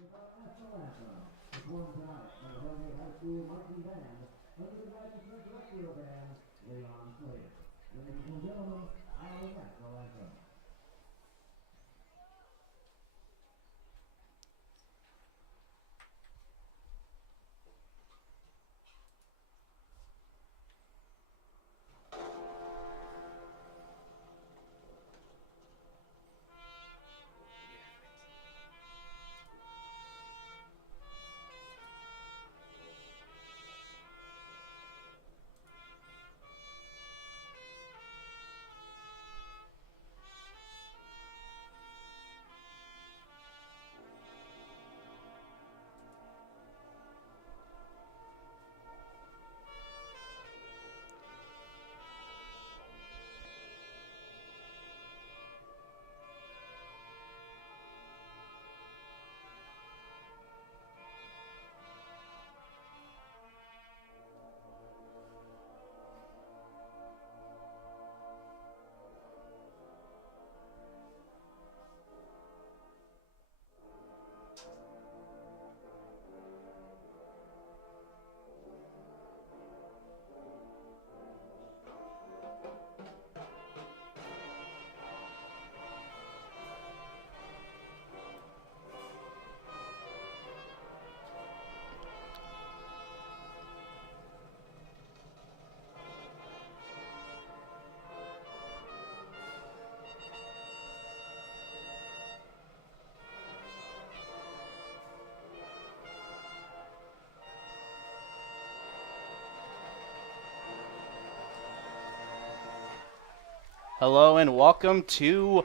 national anthem, performed tonight by the Hellgate High School marching band under the guidance of director band Leon Slater. Ladies and gentlemen, our national anthem. Hello and welcome to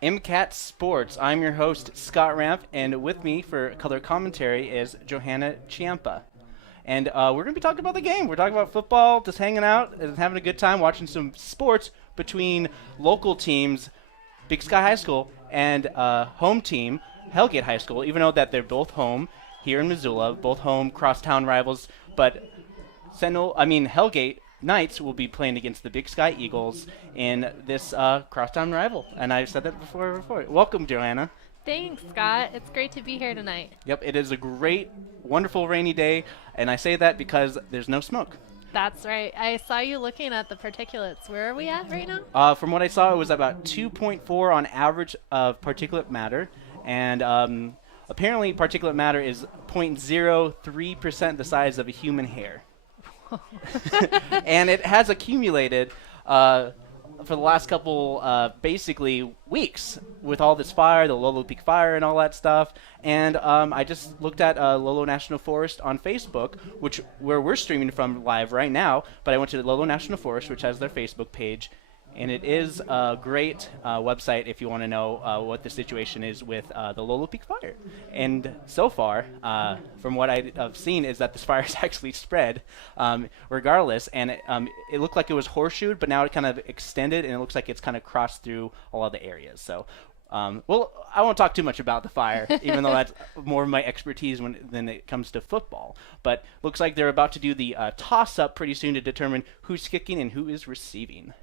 MCAT Sports. I'm your host, Scott Ramp, and with me for color commentary is Johanna Ciampa. And we're going to be talking about the game. We're talking about football, just hanging out and having a good time watching some sports between local teams, Big Sky High School, and home team, Hellgate High School, even though that they're both home here in Missoula, both home crosstown rivals. But Hellgate Knights will be playing against the Big Sky Eagles in this crosstown rival. And I've said that before. Welcome, Johanna. Thanks, Scott. It's great to be here tonight. Yep, it is a great, wonderful rainy day, and I say that because there's no smoke. That's right. I saw you looking at the particulates. Where are we at right now? From what I saw, it was about 2.4 on average of particulate matter, and apparently particulate matter is 0.03% the size of a human hair. And it has accumulated for the last couple, basically, weeks with all this fire, the Lolo Peak fire and all that stuff. And I just looked at Lolo National Forest on Facebook, where we're streaming from live right now. But I went to Lolo National Forest, which has their Facebook page. And it is a great website if you want to know what the situation is with the Lolo Peak fire. And so far, from what I've seen, is that this fire has actually spread regardless. And it looked like it was horseshoed, but now it kind of extended, and it looks like it's kind of crossed through all of the areas. So, well, I won't talk too much about the fire, even though that's more of my expertise than it comes to football. But looks like they're about to do the toss-up pretty soon to determine who's kicking and who is receiving.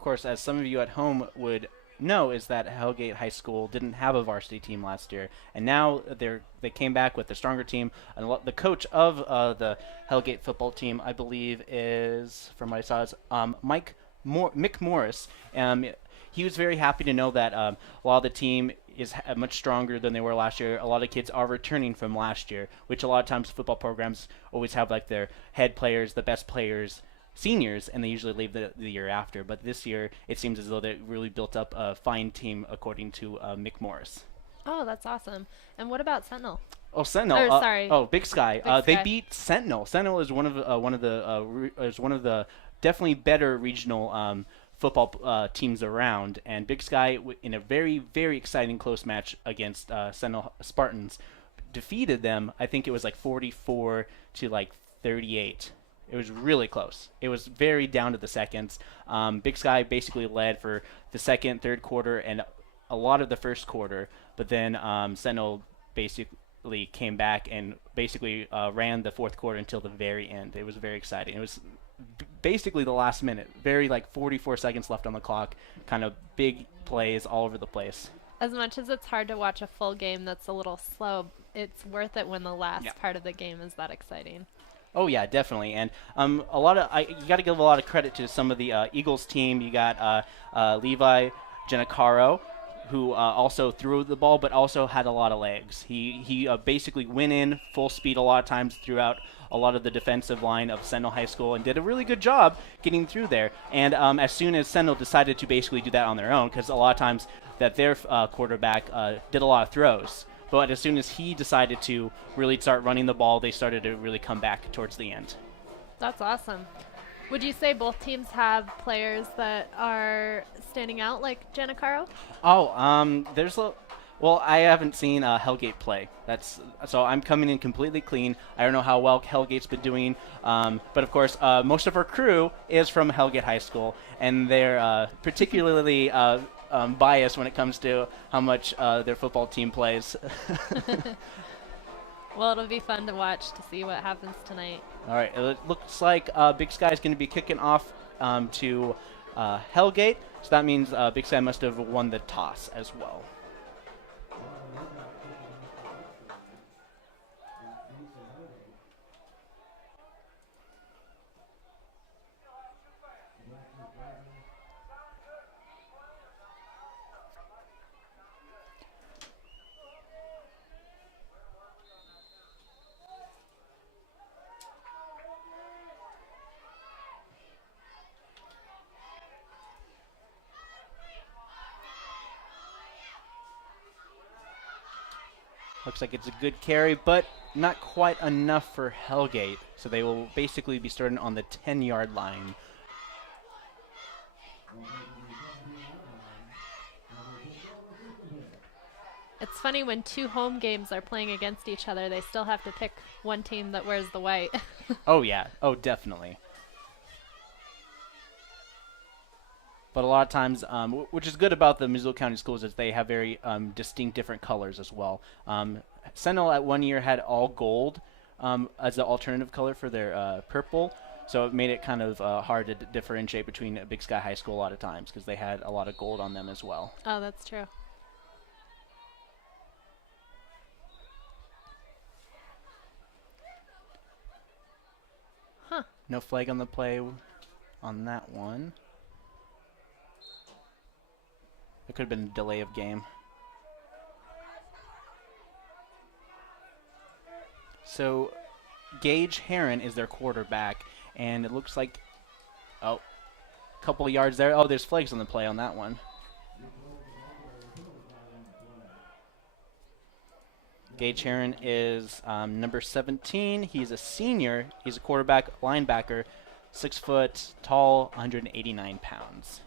course, as some of you at home would know, is that Hellgate High School didn't have a varsity team last year, and now they came back with a stronger team. And the coach of the Hellgate football team, I believe, is, from what I saw, is Mick Morris. He was very happy to know that a lot of the team is much stronger than they were last year. A lot of kids are returning from last year, which a lot of times football programs always have like their head players, the best players, seniors, and they usually leave the year after. But this year, it seems as though they really built up a fine team, according to Mick Morris. Oh, that's awesome. And what about Sentinel? Oh, Sentinel. Big Sky. They beat Sentinel. Sentinel is one of the definitely better regional football teams around, and Big Sky, in a very, very exciting close match against Sentinel Spartans, defeated them. I think it was like 44 to like 38. It was really close. It was very down to the seconds. Big Sky basically led for the second, third quarter, and a lot of the first quarter, but then Sentinel basically came back and basically ran the fourth quarter until the very end. It was very exciting. It was basically the last minute, very like 44 seconds left on the clock, kind of big plays all over the place. As much as it's hard to watch a full game that's a little slow, it's worth it when the last part of the game is that exciting. Oh yeah, definitely, and you got to give a lot of credit to some of the Eagles team. You got Levi Giannacaro, who also threw the ball, but also had a lot of legs. He basically went in full speed a lot of times throughout a lot of the defensive line of Sentinel High School and did a really good job getting through there. And as soon as Sentinel decided to basically do that on their own, because a lot of times that their quarterback did a lot of throws, but as soon as he decided to really start running the ball, they started to really come back towards the end. That's awesome. Would you say both teams have players that are standing out like Giannacaro? Well, I haven't seen Hellgate play. So I'm coming in completely clean. I don't know how well Hellgate's been doing, but of course, most of our crew is from Hellgate High School, and they're particularly biased when it comes to how much their football team plays. Well, it'll be fun to watch to see what happens tonight. All right, it looks like Big Sky is going to be kicking off to Hellgate, so that means Big Sky must have won the toss as well. Looks like it's a good carry, but not quite enough for Hellgate. So they will basically be starting on the 10-yard line. It's funny when two home games are playing against each other, they still have to pick one team that wears the white. Oh, yeah. Oh, definitely. But a lot of times, which is good about the Missoula County schools, is they have very distinct different colors as well. Sentinel at one year had all gold as the alternative color for their purple, so it made it kind of hard to differentiate between Big Sky High School a lot of times because they had a lot of gold on them as well. Oh, that's true. Huh. No flag on the play on that one. It could have been a delay of game. So Gage Heron is their quarterback, and it looks like, a couple of yards there. Oh, there's flags on the play on that one. Gage Heron is number 17. He's a senior. He's a quarterback, linebacker, 6 foot tall, 189 pounds.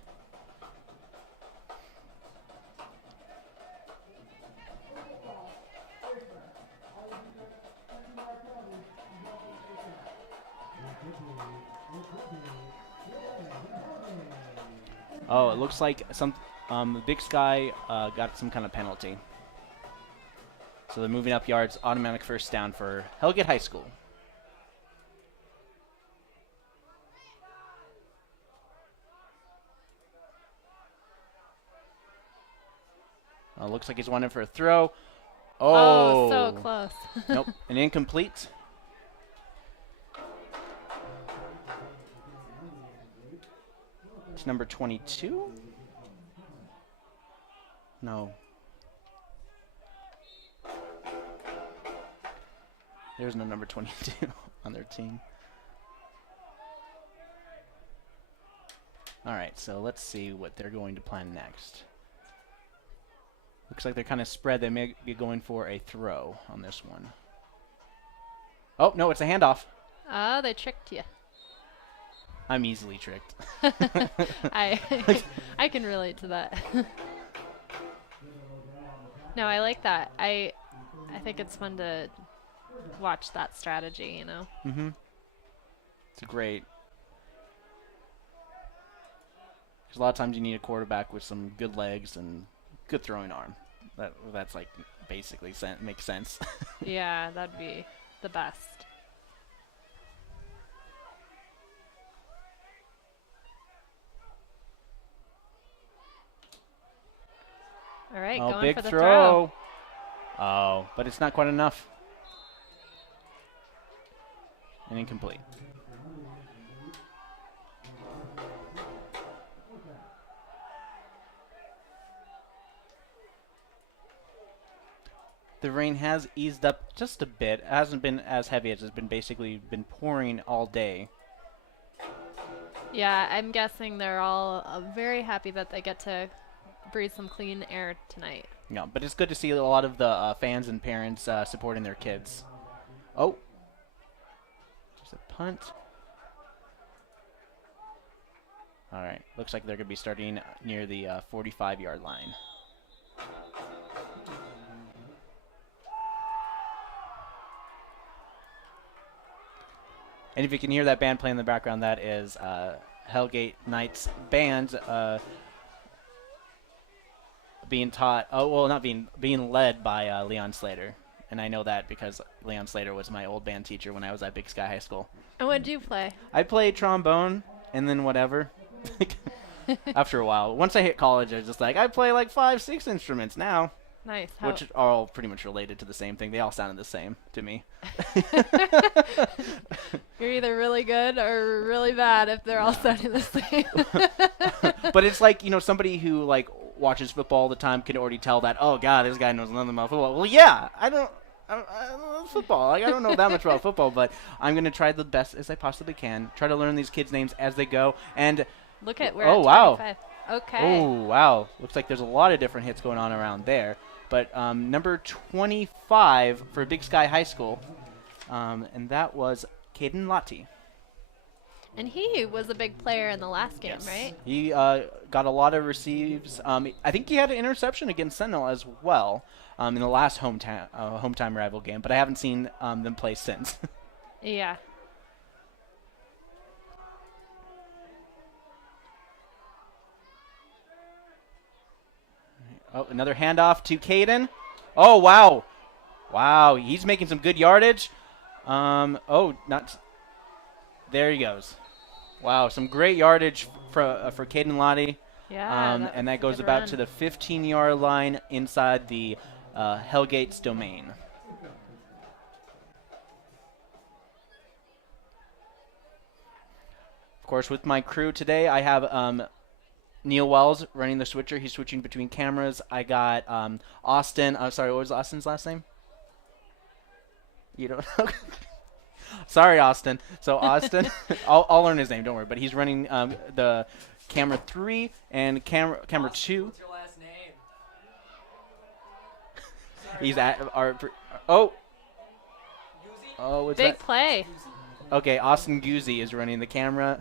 Oh, it looks like Big Sky got some kind of penalty. So they're moving up yards, automatic first down for Hellgate High School. Looks like he's wanting for a throw. Oh, so close. Nope, an incomplete. It's number 22? No. There's no number 22 on their team. All right, so let's see what they're going to plan next. Looks like they're kind of spread. They may be going for a throw on this one. Oh, no, it's a handoff. Oh, they tricked you. I'm easily tricked. I can relate to that. No, I like that. I think it's fun to watch that strategy, you know. Mm-hmm. It's great. Because a lot of times you need a quarterback with some good legs and good throwing arm. That's like basically makes sense. Yeah, that'd be the best. All right, Oh, going big for the throw. Oh, but it's not quite enough. And incomplete. The rain has eased up just a bit. It hasn't been as heavy as it's been basically been pouring all day. Yeah, I'm guessing they're all very happy that they get to breathe some clean air tonight. Yeah, but it's good to see a lot of the fans and parents supporting their kids. Oh. There's a punt. All right. Looks like they're going to be starting near the 45-yard line. And if you can hear that band playing in the background, that is Hellgate Knights band being taught. Oh, well, not being led by Leon Slater, and I know that because Leon Slater was my old band teacher when I was at Big Sky High School. And what did you play? I played trombone and then whatever. After a while, once I hit college, I was just like, I play like 5-6 instruments now. Nice. Which are all pretty much related to the same thing. They all sounded the same to me. You're either really good or really bad if they're all sounding the same. But it's like, somebody who like watches football all the time can already tell that, oh God, this guy knows nothing about football. Well, yeah, I don't know football. Like, I don't know that much about football, but I'm going to try the best as I possibly can. Try to learn these kids' names as they go. And look at we're at 25. Wow. Okay. Oh, wow. Looks like there's a lot of different hits going on around there. But number 25 for Big Sky High School, and that was Caden Lottie. And he was a big player in the last game, Yes. right? He got a lot of receives. I think he had an interception against Sentinel as well in the last hometown rival game, but I haven't seen them play since. Yeah. Oh, another handoff to Caden. Oh, wow. Wow, he's making some good yardage. There he goes. Wow, some great yardage for Caden Lottie. Yeah. And that goes about to the 15-yard line inside the Hellgate's domain. Of course, with my crew today, I have Neil Wells running the switcher. He's switching between cameras. I got Austin. Sorry, what was Austin's last name? You don't know? Sorry, Austin. So Austin, I'll learn his name. Don't worry. But he's running the camera 3 and camera 2. What's your last name? Sorry, He's what? at our. Oh, what's Big that? play. Okay, Austin Guzzi is running the camera.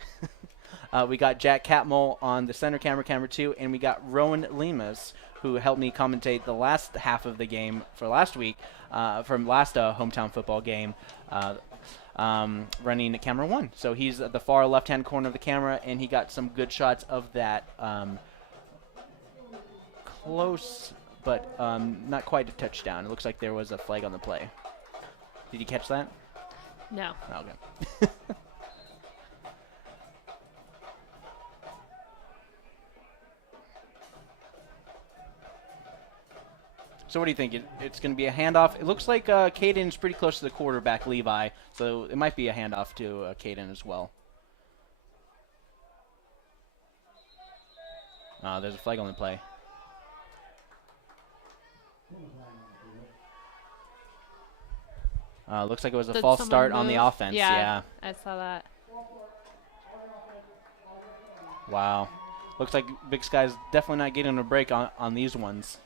We got Jack Catmull on the center camera, camera 2, and we got Rowan Lemus, who helped me commentate the last half of the game for last week, from last hometown football game, running camera 1. So he's at the far left-hand corner of the camera, and he got some good shots of that close, but not quite a touchdown. It looks like there was a flag on the play. Did you catch that? No. Okay. So what do you think? It's going to be a handoff. It looks like Caden's pretty close to the quarterback, Levi. So it might be a handoff to Caden as well. There's a flag on the play. Looks like it was a Did false someone start on the move? offense. Yeah. I saw that. Wow. Looks like Big Sky's definitely not getting a break on these ones.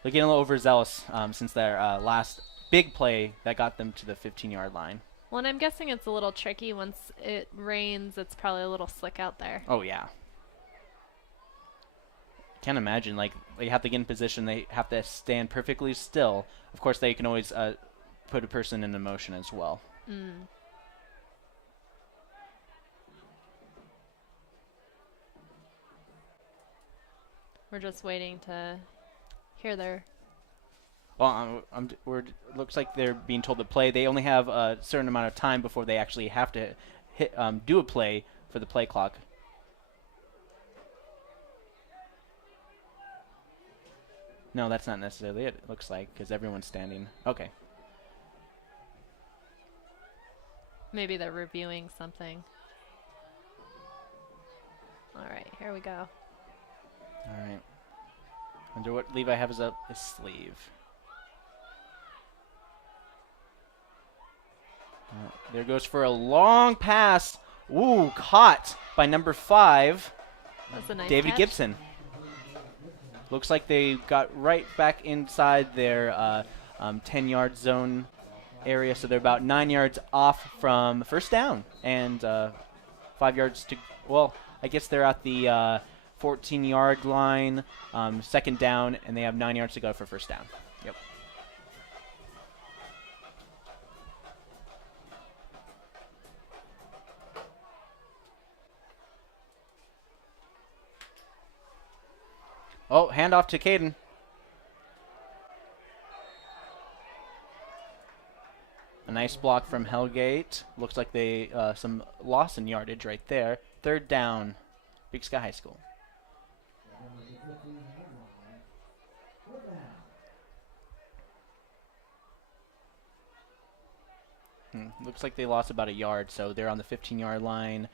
They're getting a little overzealous since their last big play that got them to the 15-yard line. Well, and I'm guessing it's a little tricky. Once it rains, it's probably a little slick out there. Oh, yeah. Can't imagine. Like, they have to get in position. They have to stand perfectly still. Of course, they can always put a person in motion as well. Mm. We're just waiting to hear their... Well, looks like they're being told to play. They only have a certain amount of time before they actually have to do a play for the play clock. No, that's not necessarily it, it looks like, because everyone's standing. Okay. Maybe they're reviewing something. All right, here we go. All right. Wonder what Levi has up his sleeve. There goes for a long pass. Ooh, caught by number 5, That's a nice David catch. Gibson. Looks like they got right back inside their 10-yard zone area, so they're about 9 yards off from first down and 5 yards to, well, I guess they're at the 14-yard line, second down, and they have 9 yards to go for first down. Yep. Oh, handoff to Caden. A nice block from Hellgate. Looks like they some loss in yardage right there. Third down, Big Sky High School. Looks like they lost about a yard, so they're on the 15-yard line,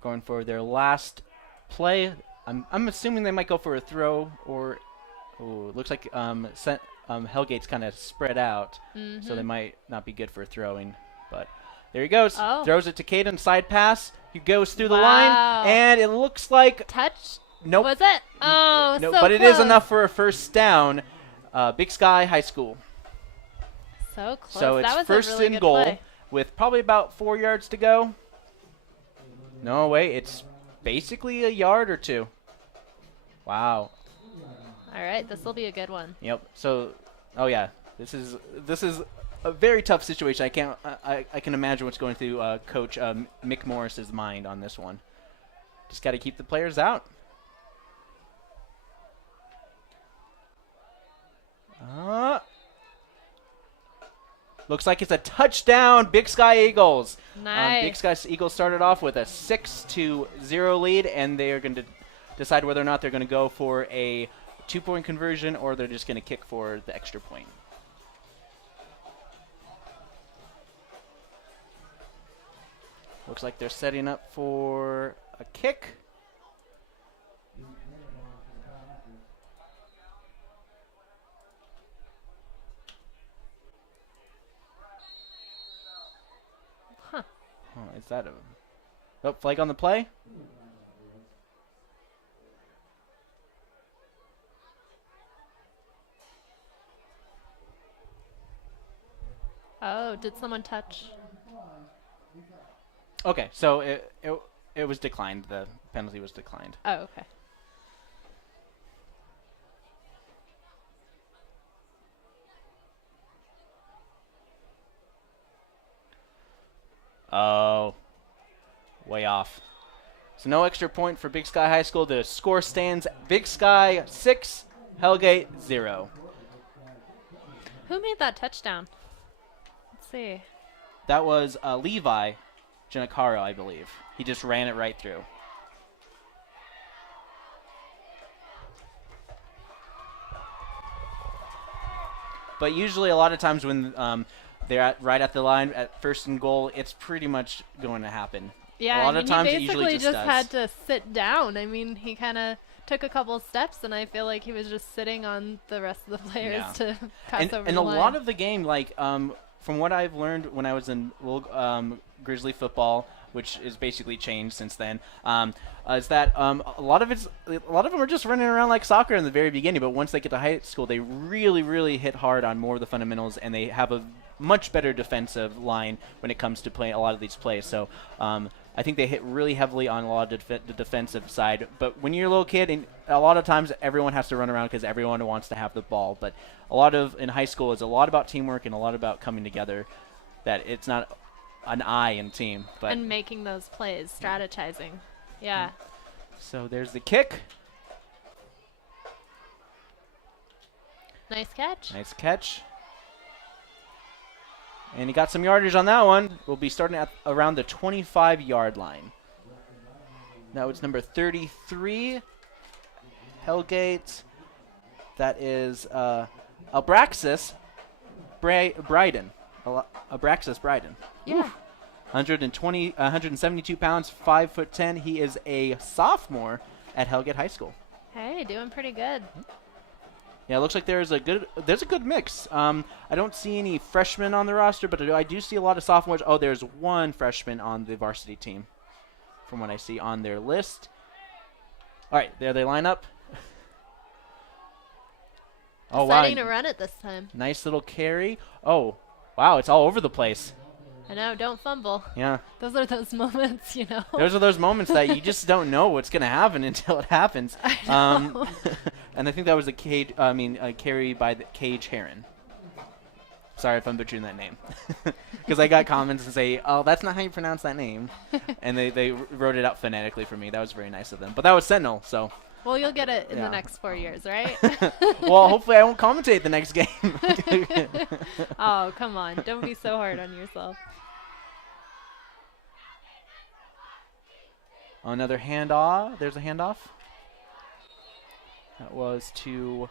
going for their last play. I'm assuming they might go for a throw, or looks like Hellgate's kind of spread out, so they might not be good for throwing. But there he goes. Oh. Throws it to Caden, side pass. He goes through the line, and it looks like Touch? nope. Was it? Oh, No, so but it is close. enough for a first down. Big Sky High School. So close. So it's that was first a really and good goal play. with probably about 4 yards to go. No, wait, it's basically a yard or two. Wow. All right, this will be a good one. Yep. So, oh yeah, this is a very tough situation. I can imagine what's going through Coach Mick Morris's mind on this one. Just got to keep the players out. Looks like it's a touchdown, Big Sky Eagles. Nice. Big Sky Eagles started off with a 6-0 lead, and they are going to decide whether or not they're going to go for a 2-point conversion or they're just going to kick for the extra point. Looks like they're setting up for a kick. Huh. Oh, is that a... Oh, flag on the play? Oh, did someone touch? Okay, so it was declined. The penalty was declined. Oh, okay. Oh, way off. So no extra point for Big Sky High School. The score stands Big Sky 6, Hellgate 0. Who made that touchdown? Let's see. That was Levi Giannicaro, I believe. He just ran it right through. But usually a lot of times when they're right at the line at first and goal, it's pretty much going to happen. Yeah, a lot of times he it usually basically just does. had to sit down. I mean, he kind of took a couple steps, and I feel like he was just sitting on the rest of the players to pass over and the a line. lot of the game, like from what I've learned when I was in Grizzly football, which is basically changed since then, is that a lot of them are just running around like soccer in the very beginning, but once they get to high school, they really hit hard on more of the fundamentals, and they have a much better defensive line when it comes to playing a lot of these plays. So I think they hit really heavily on a lot of the defensive side. But when you're a little kid, and a lot of times everyone has to run around because everyone wants to have the ball. But in high school is a lot about teamwork and a lot about coming together. That it's not an I in team, but and making those plays, strategizing. Yeah. So there's the kick. Nice catch. Nice catch. And he got some yardage on that one. We'll be starting at around the 25-yard line. Now it's number 33, Hellgate. That is Abraxas Bryden. Abraxas Bryden. Yeah. 172 pounds, 5'10". He is a sophomore at Hellgate High School. Hey, doing pretty good. Yeah, it looks like there's a good mix. I don't see any freshmen on the roster, but I do see a lot of sophomores. Oh, there's one freshman on the varsity team, from what I see on their list. All right, there they line up. Oh wow! Deciding to run it this time. Nice little carry. Oh, wow! It's all over the place. I know. Don't fumble. Yeah. Those are those moments, you know. Those are those moments that you just don't know what's going to happen until it happens. I know. And I think that was a carry by the Cage Heron. Sorry if I'm butchering that name. Because I got comments and say, oh, that's not how you pronounce that name. And they wrote it out phonetically for me. That was very nice of them. But that was Sentinel, so. Well, you'll get it in the next 4 years, right? Well, hopefully I won't commentate the next game. Oh, come on. Don't be so hard on yourself. Another handoff. There's a handoff. That was to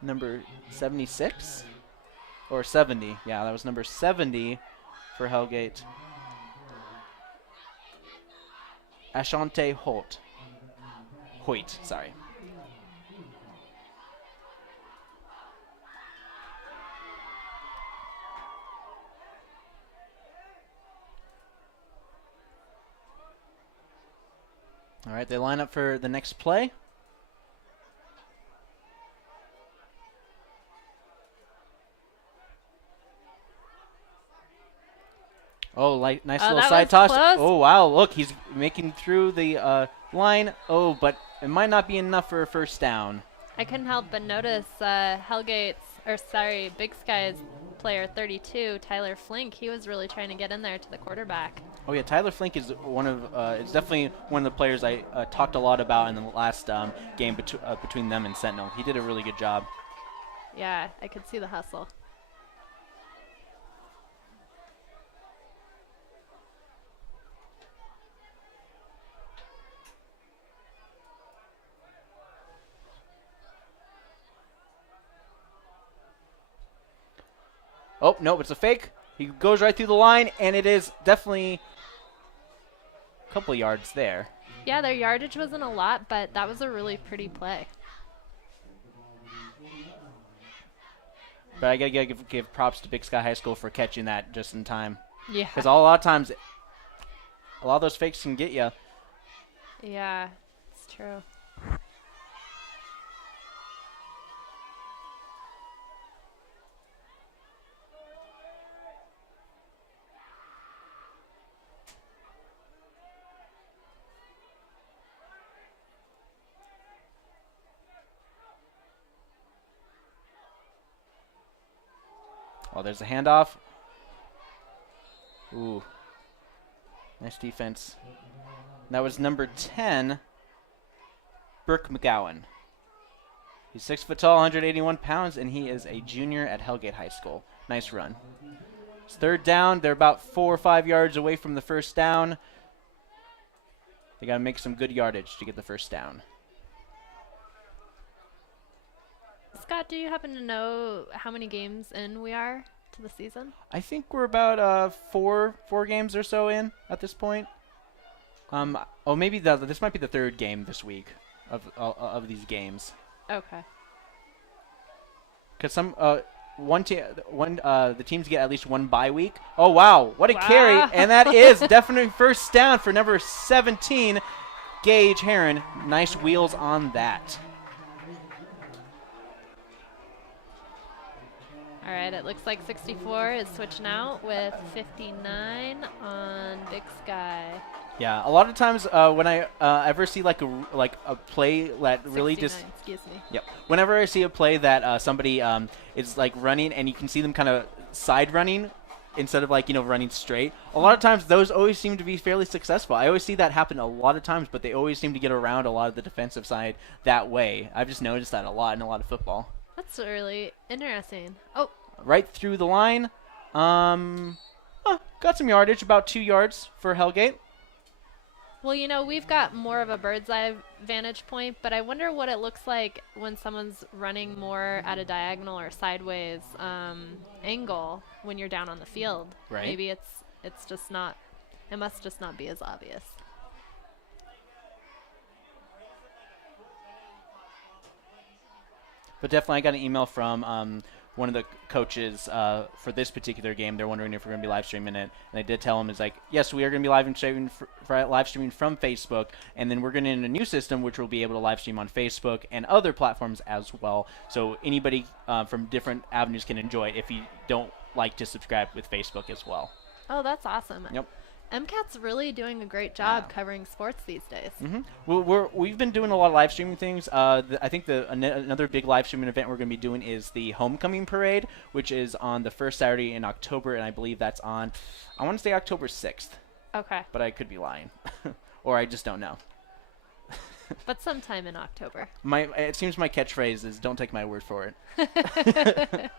number 76 or 70. Yeah, that was number 70 for Hellgate. Ashante Hoyt, sorry. All right, they line up for the next play. Oh, nice little side toss. Close. Oh, wow, look, he's making through the line. Oh, but it might not be enough for a first down. I couldn't help but notice Big Sky's player 32, Tyler Flink, he was really trying to get in there to the quarterback. Oh yeah, Tyler Flink is it's definitely one of the players I talked a lot about in the last game between them and Sentinel. He did a really good job. Yeah, I could see the hustle. Oh, no, it's a fake. He goes right through the line, and it is definitely a couple yards there. Yeah, their yardage wasn't a lot, but that was a really pretty play. But I got to give props to Big Sky High School for catching that just in time. Yeah. Because a lot of times, a lot of those fakes can get you. Yeah, it's true. Well, there's a handoff. Ooh. Nice defense. That was number 10, Burke McGowan. He's 6 foot tall, 181 pounds, and he is a junior at Hellgate High School. Nice run. It's third down. They're about 4 or 5 yards away from the first down. They got to make some good yardage to get the first down. Scott, do you happen to know how many games in we are to the season? I think we're about four games or so in at this point. Maybe this might be the third game this week of these games. Okay. Because the teams get at least one bye week. Oh wow, what a carry! And that is definitely first down for number 17, Gage Heron. Nice wheels on that. All right, it looks like 64 is switching out with 59 on Big Sky. Yeah, a lot of times when I ever see like a play that really just excuse me. Yep. Whenever I see a play that somebody is like running and you can see them kind of side running instead of like running straight, a lot of times those always seem to be fairly successful. I always see that happen a lot of times, but they always seem to get around a lot of the defensive side that way. I've just noticed that a lot in a lot of football. That's really interesting. Oh. Right through the line. Got some yardage, about 2 yards for Hellgate. Well, we've got more of a bird's eye vantage point, but I wonder what it looks like when someone's running more at a diagonal or sideways angle when you're down on the field. Right. Maybe it's just not. It must just not be as obvious. But definitely, I got an email from one of the coaches for this particular game. They're wondering if we're going to be live streaming it, and I did tell them, it's like, yes, we are going to be live streaming from Facebook, and then we're going to in a new system which will be able to live stream on Facebook and other platforms as well. So anybody from different avenues can enjoy it if you don't like to subscribe with Facebook as well. Oh, that's awesome. Yep. MCAT's really doing a great job covering sports these days. Mm-hmm. Well, we've been doing a lot of live streaming things. I think another big live streaming event we're going to be doing is the Homecoming Parade, which is on the first Saturday in October, and I believe that's on, I want to say October 6th. Okay. But I could be lying. Or I just don't know. But sometime in October. It seems my catchphrase is, don't take my word for it.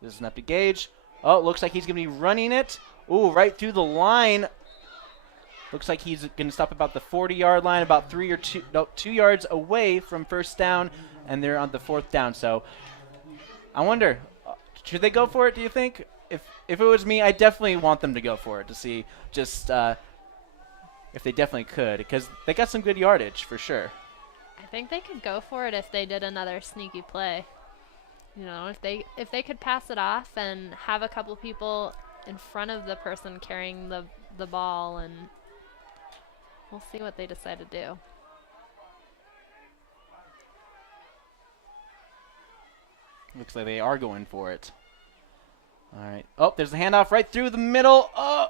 This is an empty Gage. Oh, looks like he's going to be running it. Ooh, right through the line. Looks like he's going to stop about the 40-yard line, about 2 yards away from first down, and they're on the fourth down. So I wonder, should they go for it, do you think? If it was me, I definitely want them to go for it to see just if they definitely could, because they got some good yardage for sure. I think they could go for it if they did another sneaky play. If they could pass it off and have a couple people in front of the person carrying the ball, and we'll see what they decide to do. Looks like they are going for it. All right. Oh, there's a handoff right through the middle. Oh!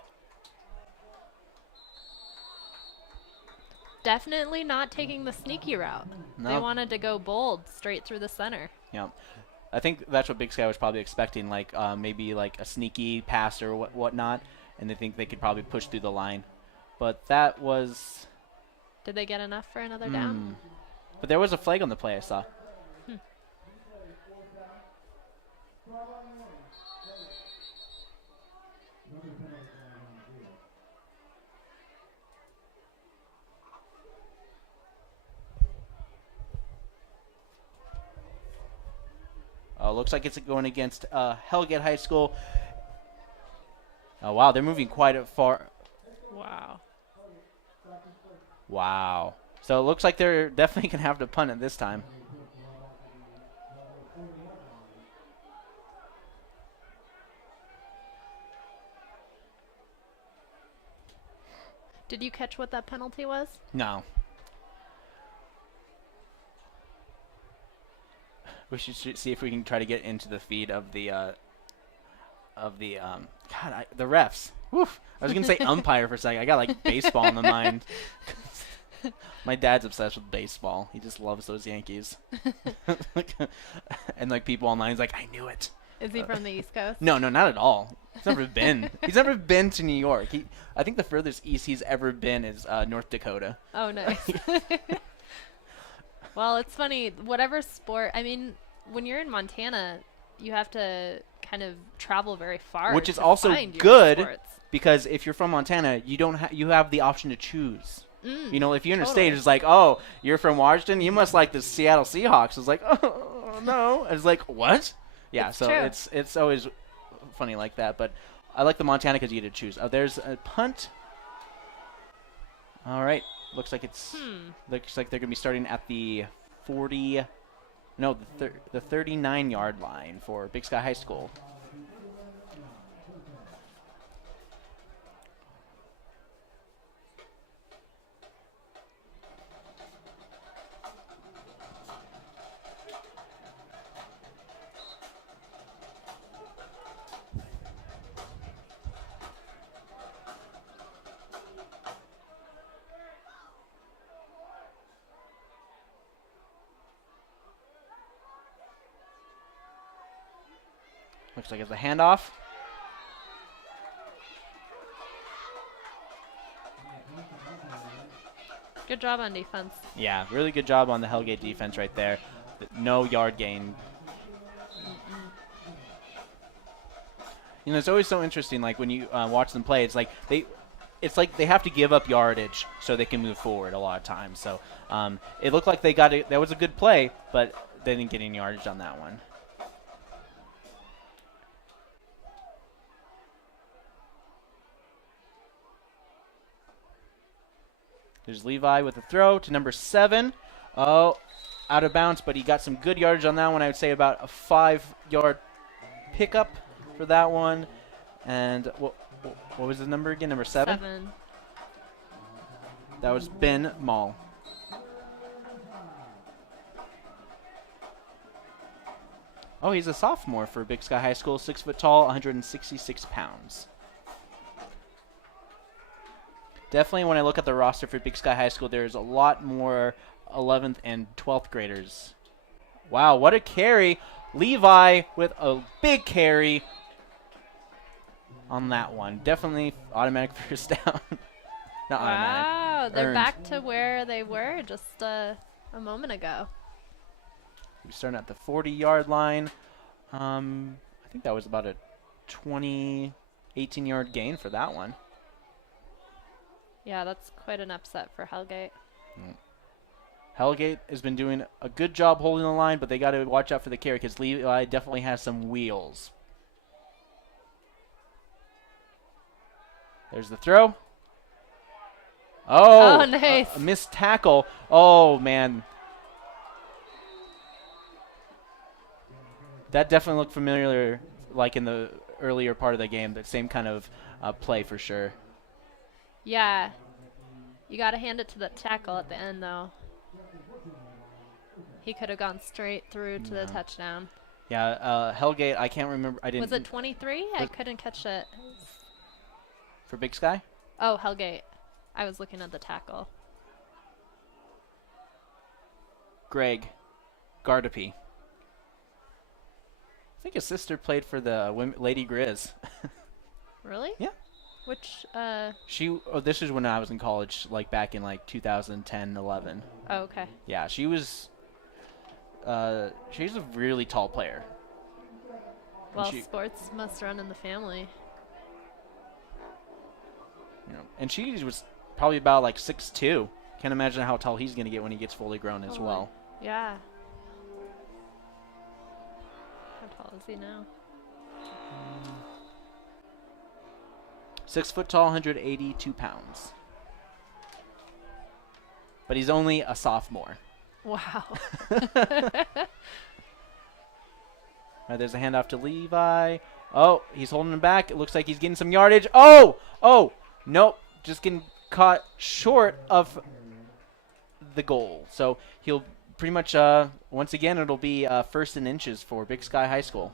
Definitely not taking the sneaky route. No. They wanted to go bold, straight through the center. Yeah. I think that's what Big Sky was probably expecting, like maybe like a sneaky pass or whatnot, and they think they could probably push through the line. But that was... Did they get enough for another down? But there was a flag on the play I saw. Looks like it's going against Hellgate High School. Oh, wow, they're moving quite a far. Wow. So it looks like they're definitely going to have to punt it this time. Did you catch what that penalty was? No. We should see if we can try to get into the feed of the the refs. Woof. I was gonna say umpire for a second. I got like baseball in the mind. My dad's obsessed with baseball. He just loves those Yankees. And like people online, he's like, I knew it. Is he from the East Coast? No, not at all. He's never been. He's never been to New York. I think the furthest east he's ever been is North Dakota. Oh, nice. Well, it's funny. Whatever sport, I mean, when you're in Montana, you have to kind of travel very far. Which is to also find your good sports. because if you're from Montana, you have the option to choose. You know, if you're interstate, Totally. it's like, oh, you're from Washington, you must like the Seattle Seahawks. It's like, oh no, it's like what? Yeah, It's so true. it's always funny like that. But I like the Montana because you get to choose. Oh, there's a punt. All right, looks like they're gonna be starting at the 40. No, the 39-yard line for Big Sky High School. Looks like it's a handoff. Good job on defense. Yeah, really good job on the Hellgate defense right there. No yard gain. You know, it's always so interesting. Like when you watch them play, it's like they have to give up yardage so they can move forward a lot of times. So it looked like they got it. That was a good play, but they didn't get any yardage on that one. There's Levi with a throw to number 7. Oh, out of bounds, but he got some good yardage on that one. I would say about a 5-yard pickup for that one. And what was the number again? Number 7? 7. That was Ben Mall. Oh, he's a sophomore for Big Sky High School. 6 foot tall, 166 pounds. Definitely, when I look at the roster for Big Sky High School, there's a lot more 11th and 12th graders. Wow, what a carry. Levi with a big carry on that one. Definitely automatic first down. Not automatic. Wow, they're Earned. back to where they were just a moment ago. We're starting at the 40-yard line. I think that was about a 18-yard gain for that one. Yeah, that's quite an upset for Hellgate. Hellgate has been doing a good job holding the line, but they got to watch out for the carry because Levi definitely has some wheels. There's the throw. Oh, nice. A missed tackle. Oh, man. That definitely looked familiar, like in the earlier part of the game. That same kind of play for sure. Yeah. You got to hand it to the tackle at the end, though. He could have gone straight through to the touchdown. Yeah, Hellgate, I can't remember. I didn't. Was it 23? I couldn't catch it. For Big Sky? Oh, Hellgate. I was looking at the tackle. Greg Gardapi. I think his sister played for the Lady Grizz. Really? Yeah. Which, This is when I was in college, like back in like 2010, 11. oh, okay. Yeah, she's a really tall player. Well, sports must run in the family. You know, and she was probably about like 6'2". Can't imagine how tall he's going to get when he gets fully grown as well. Yeah. How tall is he now? 6 foot tall, 182 pounds. But he's only a sophomore. Wow. All right, there's a handoff to Levi. Oh, he's holding him back. It looks like he's getting some yardage. Oh, nope. Just getting caught short of the goal. So he'll pretty much, once again, it'll be first and inches for Big Sky High School.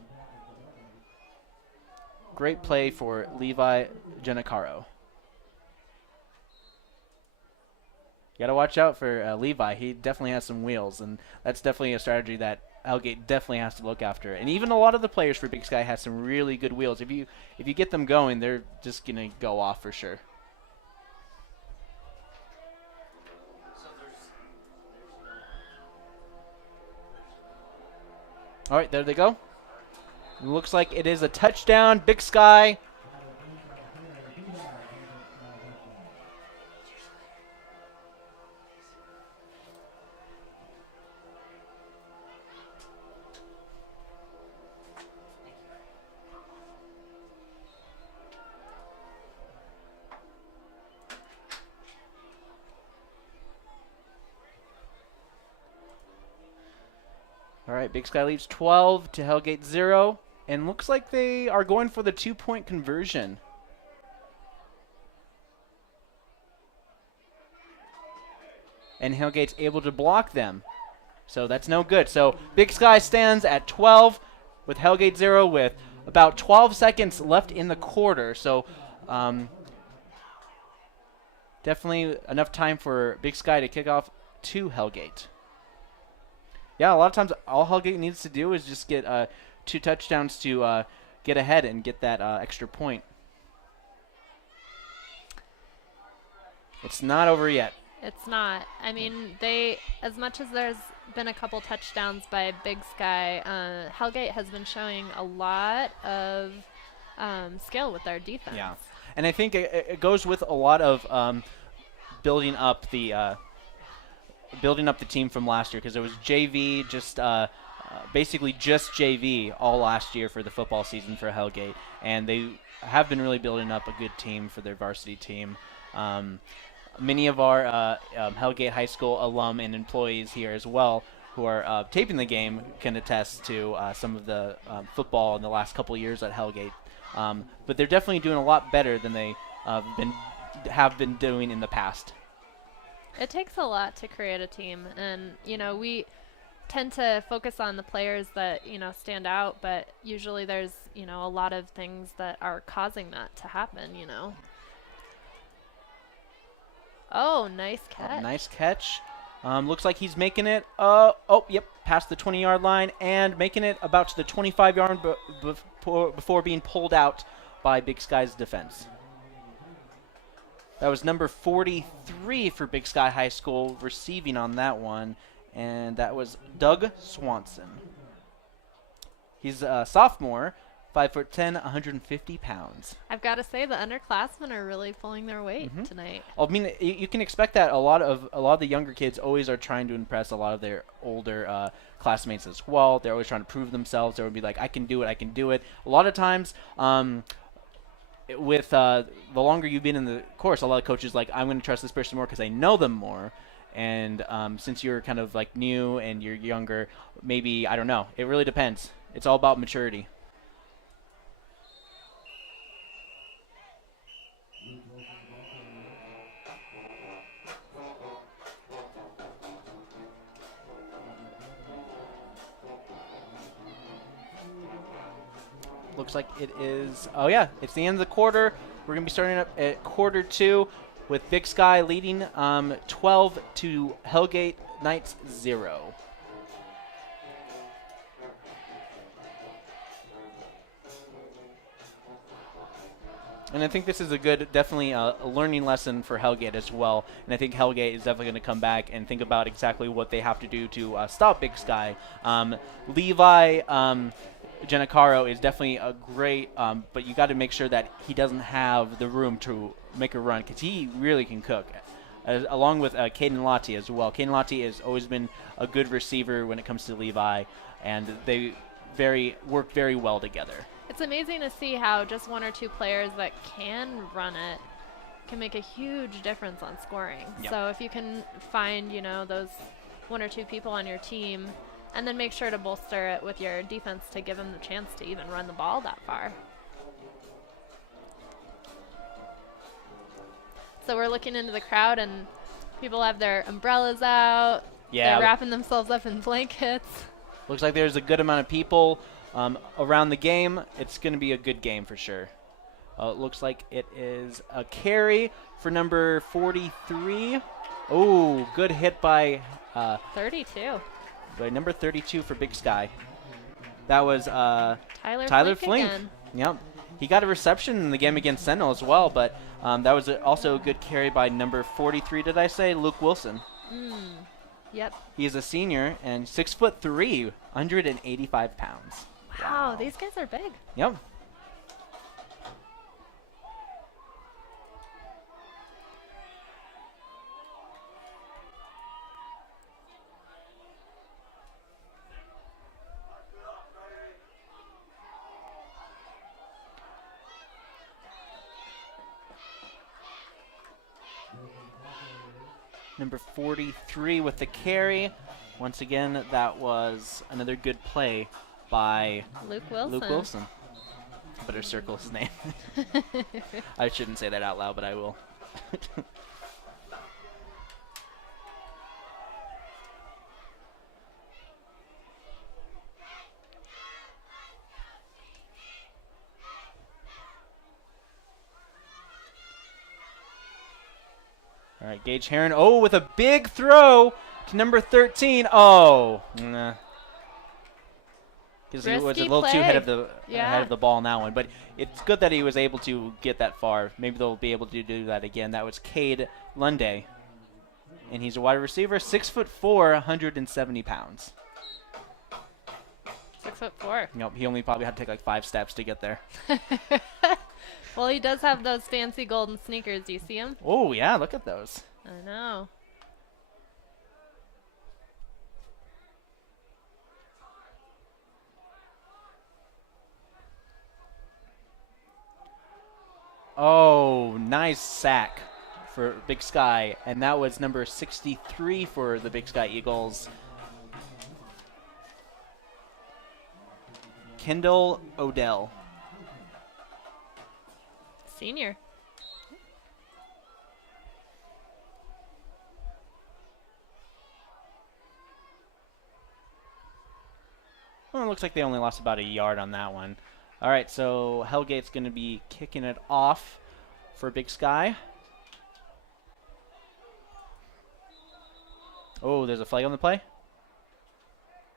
Great play for Levi Genicaro. You got to watch out for Levi. He definitely has some wheels, and that's definitely a strategy that Hellgate definitely has to look after. And even a lot of the players for Big Sky have some really good wheels. If you get them going, they're just going to go off for sure. All right, there they go. Looks like it is a touchdown. Big Sky. All right, Big Sky leads 12 to Hellgate 0. And looks like they are going for the 2-point conversion. And Hellgate's able to block them. So that's no good. So Big Sky stands at 12 with Hellgate 0 with about 12 seconds left in the quarter. So definitely enough time for Big Sky to kick off to Hellgate. Yeah, a lot of times all Hellgate needs to do is just get 2 touchdowns to get ahead and get that extra point. It's not over yet. It's not. I mean, as much as there's been a couple touchdowns by Big Sky, Hellgate has been showing a lot of skill with their defense. Yeah, and I think it goes with a lot of building up the team from last year, because it was JV, basically just JV all last year for the football season for Hellgate, and they have been really building up a good team for their varsity team. Many of our Hellgate High School alum and employees here as well who are taping the game can attest to some of the football in the last couple of years at Hellgate. But they're definitely doing a lot better than they have been doing in the past. It takes a lot to create a team, and we tend to focus on the players that stand out, but usually there's a lot of things that are causing that to happen. Oh, nice catch. Nice catch. Looks like he's making it. Yep, past the 20-yard line and making it about to the 25-yard before being pulled out by Big Sky's defense. That was number 43 for Big Sky High School receiving on that one, and that was Doug Swanson. He's a sophomore, 5'10", 150 pounds. I've got to say the underclassmen are really pulling their weight tonight. I mean, you can expect that a lot of the younger kids always are trying to impress a lot of their older classmates as well. They're always trying to prove themselves. They would be like, I can do it, I can do it. A lot of times, with the longer you've been in the course, a lot of coaches like, I'm going to trust this person more because I know them more. And since you're kind of like new and you're younger, maybe, I don't know. It really depends. It's all about maturity. Looks like it is, it's the end of the quarter. We're going to be starting up at quarter 2 with Big Sky leading 12 to Hellgate Knights 0. And I think this is definitely a learning lesson for Hellgate as well. And I think Hellgate is definitely going to come back and think about exactly what they have to do to stop Big Sky. Levi Giannacaro is definitely a great, but you got to make sure that he doesn't have the room to make a run, because he really can cook, along with Caden Lottie as well. Caden Lottie has always been a good receiver when it comes to Levi, and they work very well together. It's amazing to see how just one or two players that can run it can make a huge difference on scoring. Yep. So if you can find, those one or two people on your team, and then make sure to bolster it with your defense to give them the chance to even run the ball that far. So we're looking into the crowd, and people have their umbrellas out. Yeah. They're wrapping themselves up in blankets. Looks like there's a good amount of people around the game. It's going to be a good game for sure. It looks like it is a carry for number 43. Oh, good hit by 32. By number 32 for Big Sky. That was Tyler Flink again. Yep. He got a reception in the game against Sentinel as well, but that was also a good carry by number 43, did I say? Luke Wilson. Yep. He is a senior and 6'3", 185 pounds. Wow. Wow, these guys are big. Yep. Number 43 with the carry. Once again, that was another good play by Luke Wilson. Luke Wilson. Better circle his name. I shouldn't say that out loud, but I will. All right, Gage Heron. Oh, with a big throw to number 13. Oh, nah. Because he was a Risky little too play. ahead of the Yeah. ball on that one. But it's good that he was able to get that far. Maybe they'll be able to do that again. That was Cade Lunday. And he's a wide receiver, 6'4", 170 pounds. 6'4". Nope, he only probably had to take like 5 steps to get there. Well, he does have those fancy golden sneakers. Do you see him? Oh, yeah, look at those. I know. Oh, nice sack for Big Sky. And that was number 63 for the Big Sky Eagles. Kendall Odell. Senior. Well, it looks like they only lost about a yard on that one. All right, so Hellgate's going to be kicking it off for Big Sky. Oh, there's a flag on the play.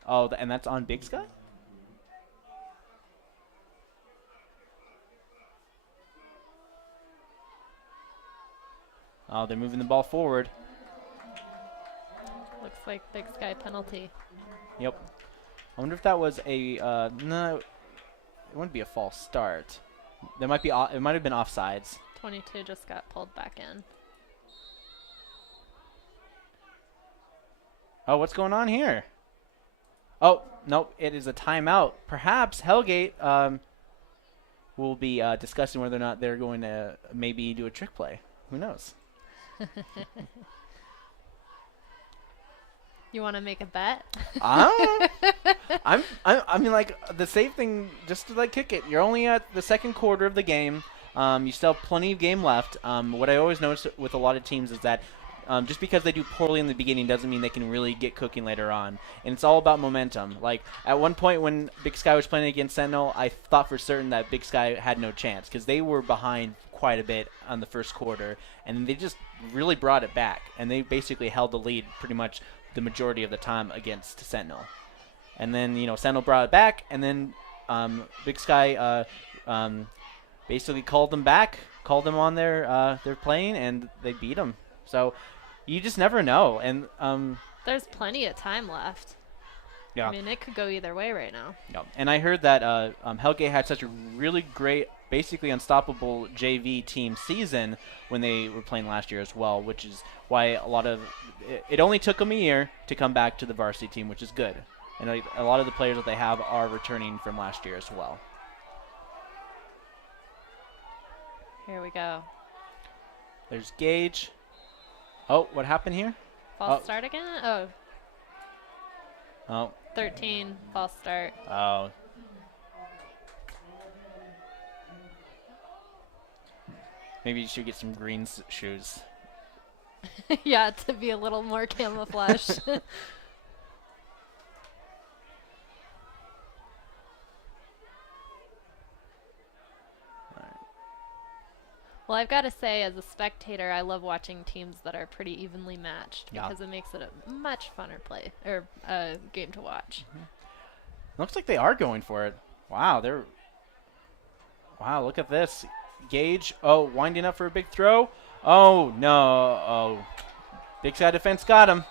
Oh, and that's on Big Sky? Oh, they're moving the ball forward. Looks like Big Sky penalty. Yep. I wonder if that was a no. It wouldn't be a false start. There might be. It might have been offsides. 22 just got pulled back in. Oh, what's going on here? Oh, nope. It is a timeout. Perhaps Hellgate will be discussing whether or not they're going to maybe do a trick play. Who knows? You want to make a bet? I mean, like, the safe thing, just to, like, kick it. You're only at the second quarter of the game. You still have plenty of game left. What I always notice with a lot of teams is that just because they do poorly in the beginning doesn't mean they can really get cooking later on. And it's all about momentum. Like, at one point when Big Sky was playing against Sentinel, I thought for certain that Big Sky had no chance because they were behind quite a bit on the first quarter. And they just really brought it back. And they basically held the lead pretty much the majority of the time against Sentinel. And then, Sentinel brought it back, and then Big Sky basically called them back, called them on their plane, and they beat them. So you just never know. And There's plenty of time left. yeah. I mean, it could go either way right now. Yeah. And I heard that Hellgate had such a really great, basically unstoppable JV team season when they were playing last year as well, which is why it only took them a year to come back to the varsity team, which is good. And a lot of the players that they have are returning from last year as well. Here we go. There's Gage. Oh, what happened here? False start again? Oh, Oh. 13, false start. Oh. Maybe you should get some green shoes. Yeah, to be a little more camouflage. Well, I've got to say, as a spectator, I love watching teams that are pretty evenly matched Yeah. because it makes it a much funner game to watch. Looks like they are going for it. Wow, Wow, look at this. Gage, winding up for a big throw. Oh, no. Oh. Big Sky defense got him.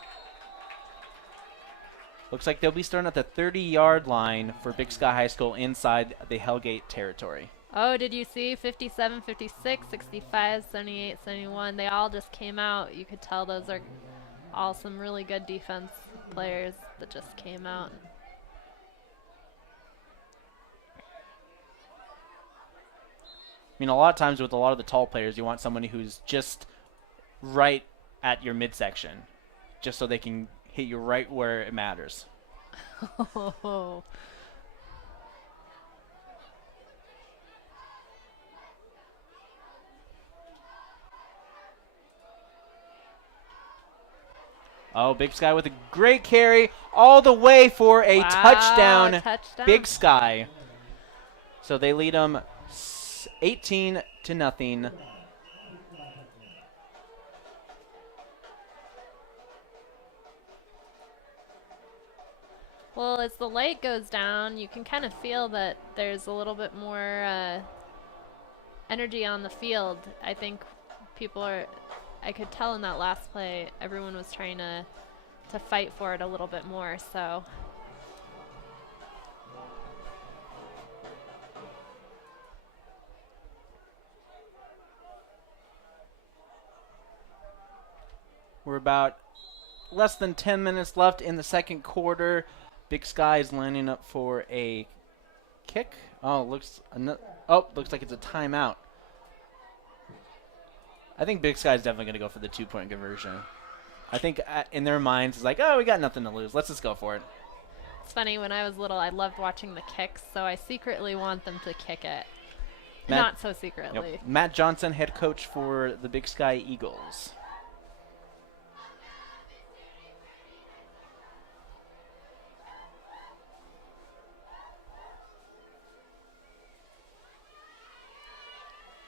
Looks like they'll be starting at the 30-yard line for Big Sky High School inside the Hellgate territory. Oh, did you see 57, 56, 65, 78, 71? They all just came out. You could tell those are all some really good defense players that just came out. I mean, a lot of times with a lot of the tall players, you want somebody who's just right at your midsection, just so they can hit you right where it matters. Oh, Big Sky with a great carry all the way for a touchdown. Big Sky. So they lead them 18-0. Well, as the light goes down, you can kind of feel that there's a little bit more energy on the field. I think people are, I could tell in that last play, everyone was trying to fight for it a little bit more, so. We're about less than 10 minutes left in the second quarter. Big Sky is lining up for a kick. Oh, looks like it's a timeout. I think Big Sky is definitely going to go for the 2-point conversion. I think in their minds, it's like, oh, we got nothing to lose. Let's just go for it. It's funny, when I was little, I loved watching the kicks, so I secretly want them to kick it. Not so secretly. Yep. Matt Johnson, head coach for the Big Sky Eagles.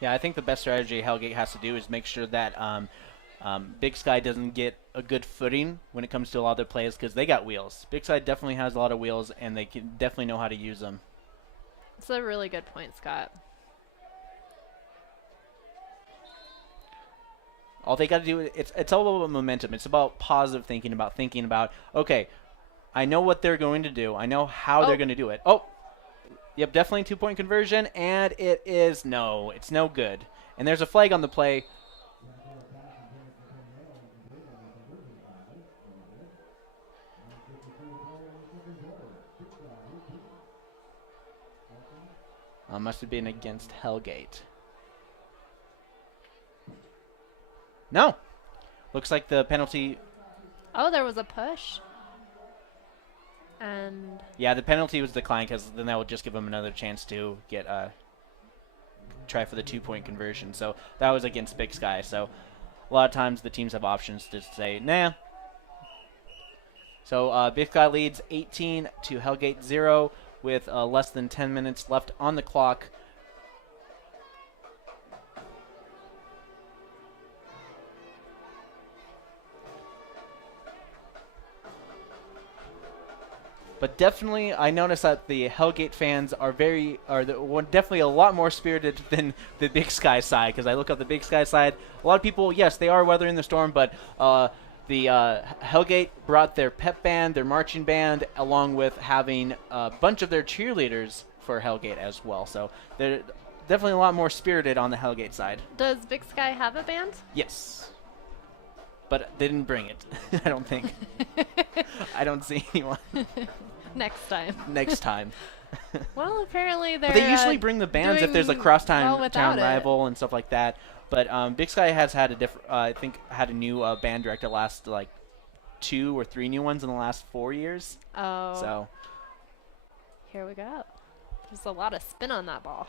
Yeah, I think the best strategy Hellgate has to do is make sure that Big Sky doesn't get a good footing when it comes to a lot of their plays, because they got wheels. Big Sky definitely has a lot of wheels, and they can definitely know how to use them. It's a really good point, Scott. All they got to do, it's all about momentum. It's about positive thinking, about, okay, I know what they're going to do. I know how they're going to do it. Oh, yep, definitely 2-point conversion, and it's no good. And there's a flag on the play. Must have been against Hellgate. No. Looks like the penalty. Oh, there was a push. And yeah, the penalty was declined, because then that would just give them another chance to get try for the 2-point conversion. So that was against Big Sky. So a lot of times the teams have options to say, nah. So Big Sky leads 18 to Hellgate 0 with less than 10 minutes left on the clock. But definitely, I noticed that the Hellgate fans are definitely a lot more spirited than the Big Sky side. Because I look at the Big Sky side, a lot of people, yes, they are weathering the storm, but the Hellgate brought their pep band, their marching band, along with having a bunch of their cheerleaders for Hellgate as well. So they're definitely a lot more spirited on the Hellgate side. does Big Sky have a band? Yes. But they didn't bring it, I don't think. I don't see anyone. Next time. Next time. Well, apparently they're. But they usually bring the bands if there's a town rival and stuff like that. But Big Sky has had I think had a new band director last like 2 or 3 new ones in the last 4 years. Oh. So. Here we go. There's a lot of spin on that ball.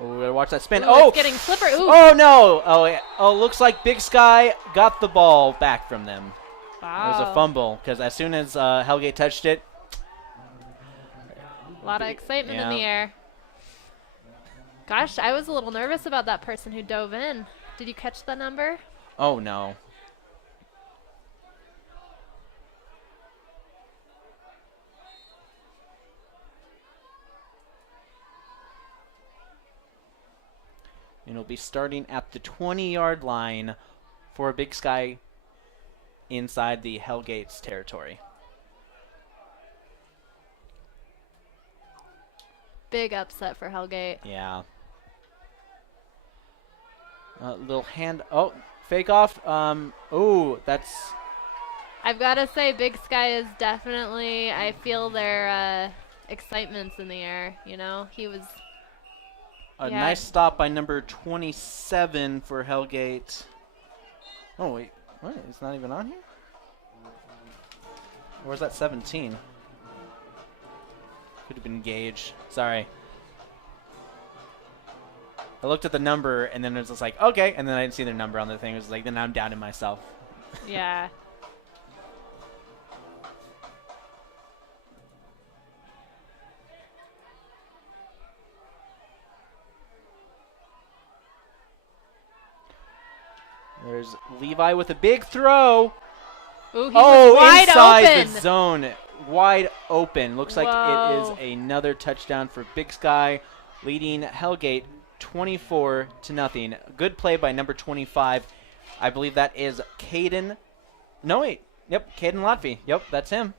Oh, we gotta watch that spin. Ooh, oh, it's getting slippery. Ooh. Oh no! Oh, yeah. Oh, looks like Big Sky got the ball back from them. Wow. It was a fumble, because as soon as Hellgate touched it. A lot of excitement in Yeah. the air. Gosh, I was a little nervous about that person who dove in. Did you catch the number? Oh no. And it'll be starting at the 20-yard line for Big Sky inside the Hellgate's territory. Big upset for Hellgate. Yeah. Little hand. Oh, fake off. Oh, that's I've got to say, Big Sky is definitely, I feel their excitement's in the air, you know? He was, a yeah. nice stop by number 27 for Hellgate. Oh, wait. What? It's not even on here? Or was that 17? Could have been Gage. Sorry. I looked at the number, and then it was just like, okay. And then I didn't see their number on the thing. It was like, then I'm doubting myself. yeah. There's Levi with a big throw. Ooh, he was wide inside open. the zone. Wide open. Looks like it Whoa. is another touchdown for Big Sky, leading Hellgate 24-0. Good play by number 25. I believe that is Caden. No, wait. Yep, Caden Lotfi. Yep, that's him.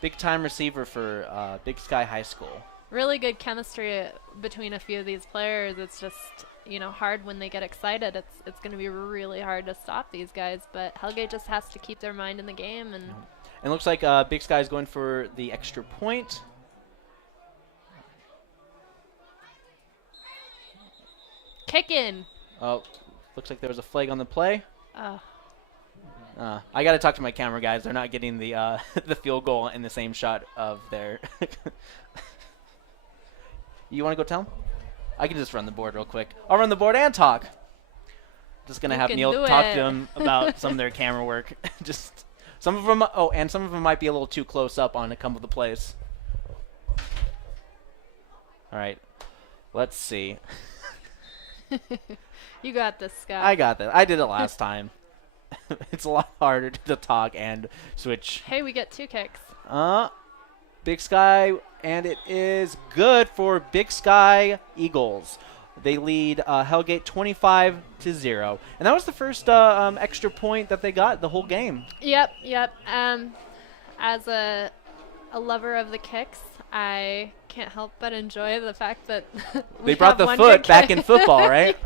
Big-time receiver for Big Sky High School. Really good chemistry between a few of these players. It's just, you know, hard when they get excited. It's going to be really hard to stop these guys, but Hellgate just has to keep their mind in the game. And it looks like Big Sky is going for the extra point. kick in. Oh, looks like there was a flag on the play. Oh. I got to talk to my camera guys. They're not getting the the field goal in the same shot of their. You want to go tell them? I can just run the board real quick. I'll run the board and talk. Just gonna You have can Neil do talk it. to them about some of their camera work. Just some of them. Oh, and some of them might be a little too close up on a couple of the plays. All right, let's see. You got this, Scott. I got that. I did it last time. It's a lot harder to talk and switch. Hey, we get 2 kicks. Big Sky, and it is good for Big Sky Eagles. They lead Hellgate 25-0, and that was the first extra point that they got the whole game. Yep. As a lover of the kicks, I can't help but enjoy the fact that we They brought have the one foot good back kick. in football, right?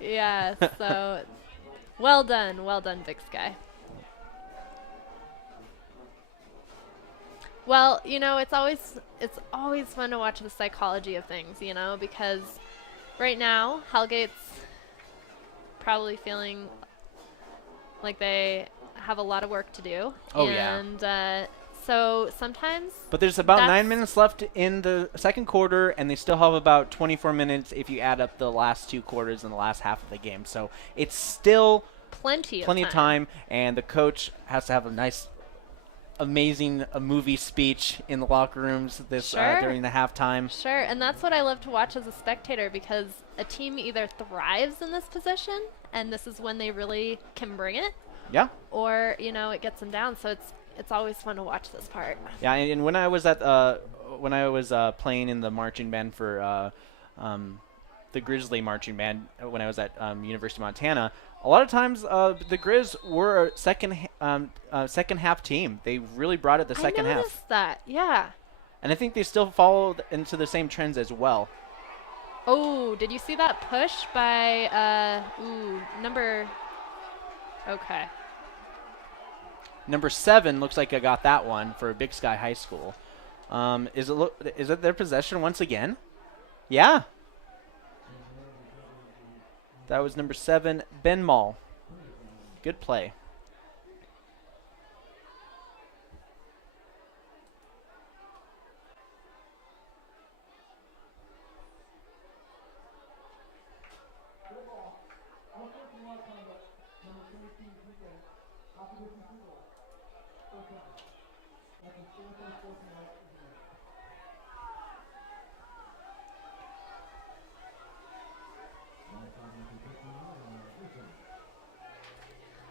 Yeah, so well done, Big Sky. Well, you know, it's always fun to watch the psychology of things, you know, because right now Hellgate's probably feeling like they have a lot of work to do. Oh, yeah. And so sometimes. But there's about 9 That's- minutes left in the second quarter, and they still have about 24 minutes if you add up the last 2 quarters and the last half of the game. So it's still Plenty of time, and the coach has to have a nice, amazing movie speech in the locker rooms this Sure. during the halftime. Sure, and that's what I love to watch as a spectator, because a team either thrives in this position, and this is when they really can bring it, Yeah. or, you know, it gets them down. So it's always fun to watch this part. Yeah, and when I was at playing in the marching band for the Grizzly marching band when I was at University of Montana, a lot of times the Grizz were a second half team. They really brought it the second I half, noticed that, yeah. and I think they still follow into the same trends as well. Oh, did you see that push by number? Okay. Number 7 looks like I got that one for Big Sky High School. Is it their possession once again? Yeah. That was number 7, Ben Mall. Good play.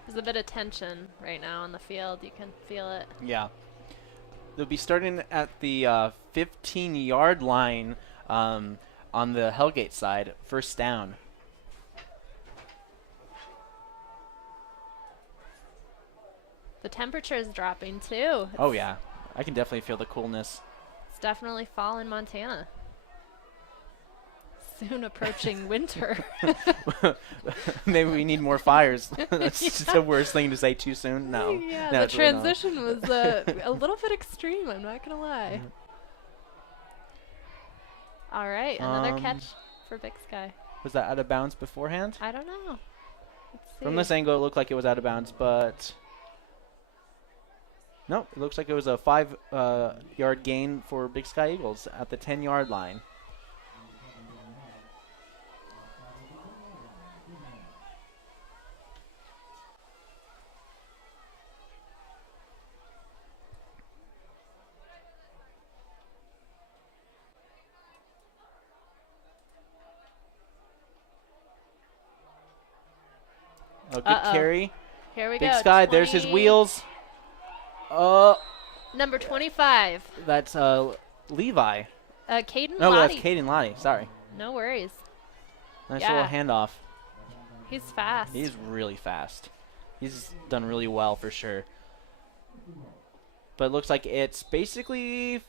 There's a bit of tension right now on the field. You can feel it. Yeah. They'll be starting at the 15-yard line on the Hellgate side, first down. The temperature is dropping too. Oh, yeah. I can definitely feel the coolness. It's definitely fall in Montana. Soon approaching winter. Maybe we need more fires. That's just the worst thing to say too soon. No. Yeah, No, the it's really not. transition was a little bit extreme, I'm not going to lie. All right, another catch for Big Sky. Was that out of bounds beforehand? I don't know. Let's see. From this angle, it looked like it was out of bounds, but no, it looks like it was a 5-yard gain for Big Sky Eagles at the 10-yard line. A good carry. Here we Big go. Sky, there's his wheels. Number 25. That's Levi. Caden No, Lottie. that's Caden Lottie. Sorry. No worries. Nice Yeah. little handoff. He's fast. He's really fast. He's done really well for sure. But it looks like it's basically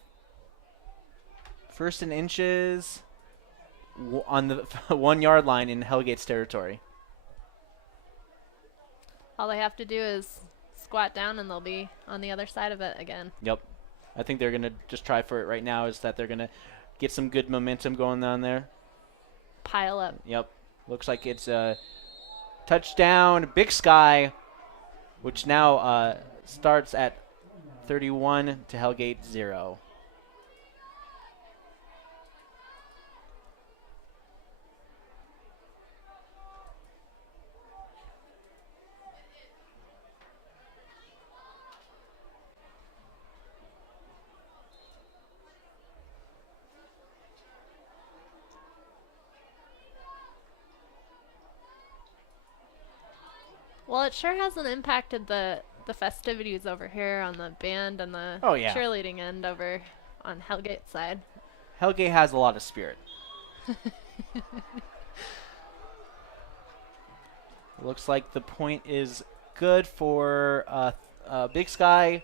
first and inches on the 1-yard line in Hellgate's territory. All they have to do is squat down and they'll be on the other side of it again. Yep. I think they're going to just try for it right now, is that they're going to get some good momentum going down there. Pile up. Yep. Looks like it's a touchdown, Big Sky, which now starts at 31 to Hellgate 0. Well, it sure hasn't impacted the festivities over here on the band and the Oh, yeah. cheerleading end over on Hellgate side. Hellgate has a lot of spirit. Looks like the point is good for Big Sky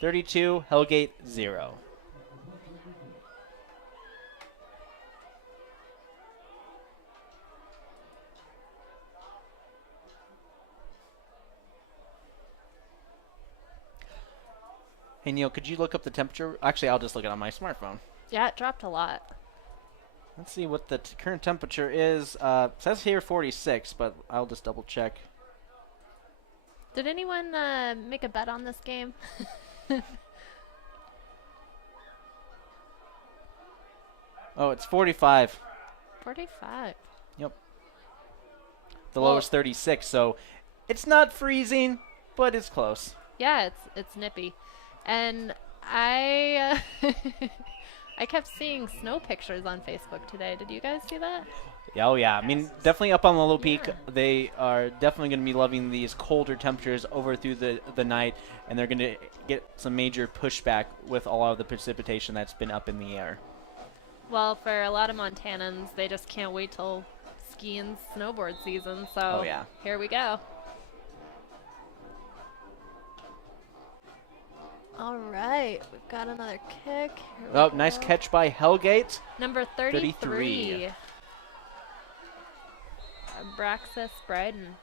32, Hellgate 0. Hey, Neil, could you look up the temperature? Actually, I'll just look it on my smartphone. Yeah, it dropped a lot. Let's see what the current temperature is. Says here 46, but I'll just double check. Did anyone make a bet on this game? Oh, it's 45. 45. Yep. The Well- low is 36, so it's not freezing, but it's close. Yeah, it's nippy. And I I kept seeing snow pictures on Facebook today. Did you guys see that? Yeah, oh yeah. I mean, definitely up on the low peak. Yeah. They are definitely going to be loving these colder temperatures over through the night, and they're going to get some major pushback with all of the precipitation that's been up in the air. Well, for a lot of Montanans, they just can't wait till ski and snowboard season. So Oh, yeah. here we go. All right, we've got another kick. Here we Oh, nice go. catch by Hellgate. Number 33. 33. Abraxas Bryden.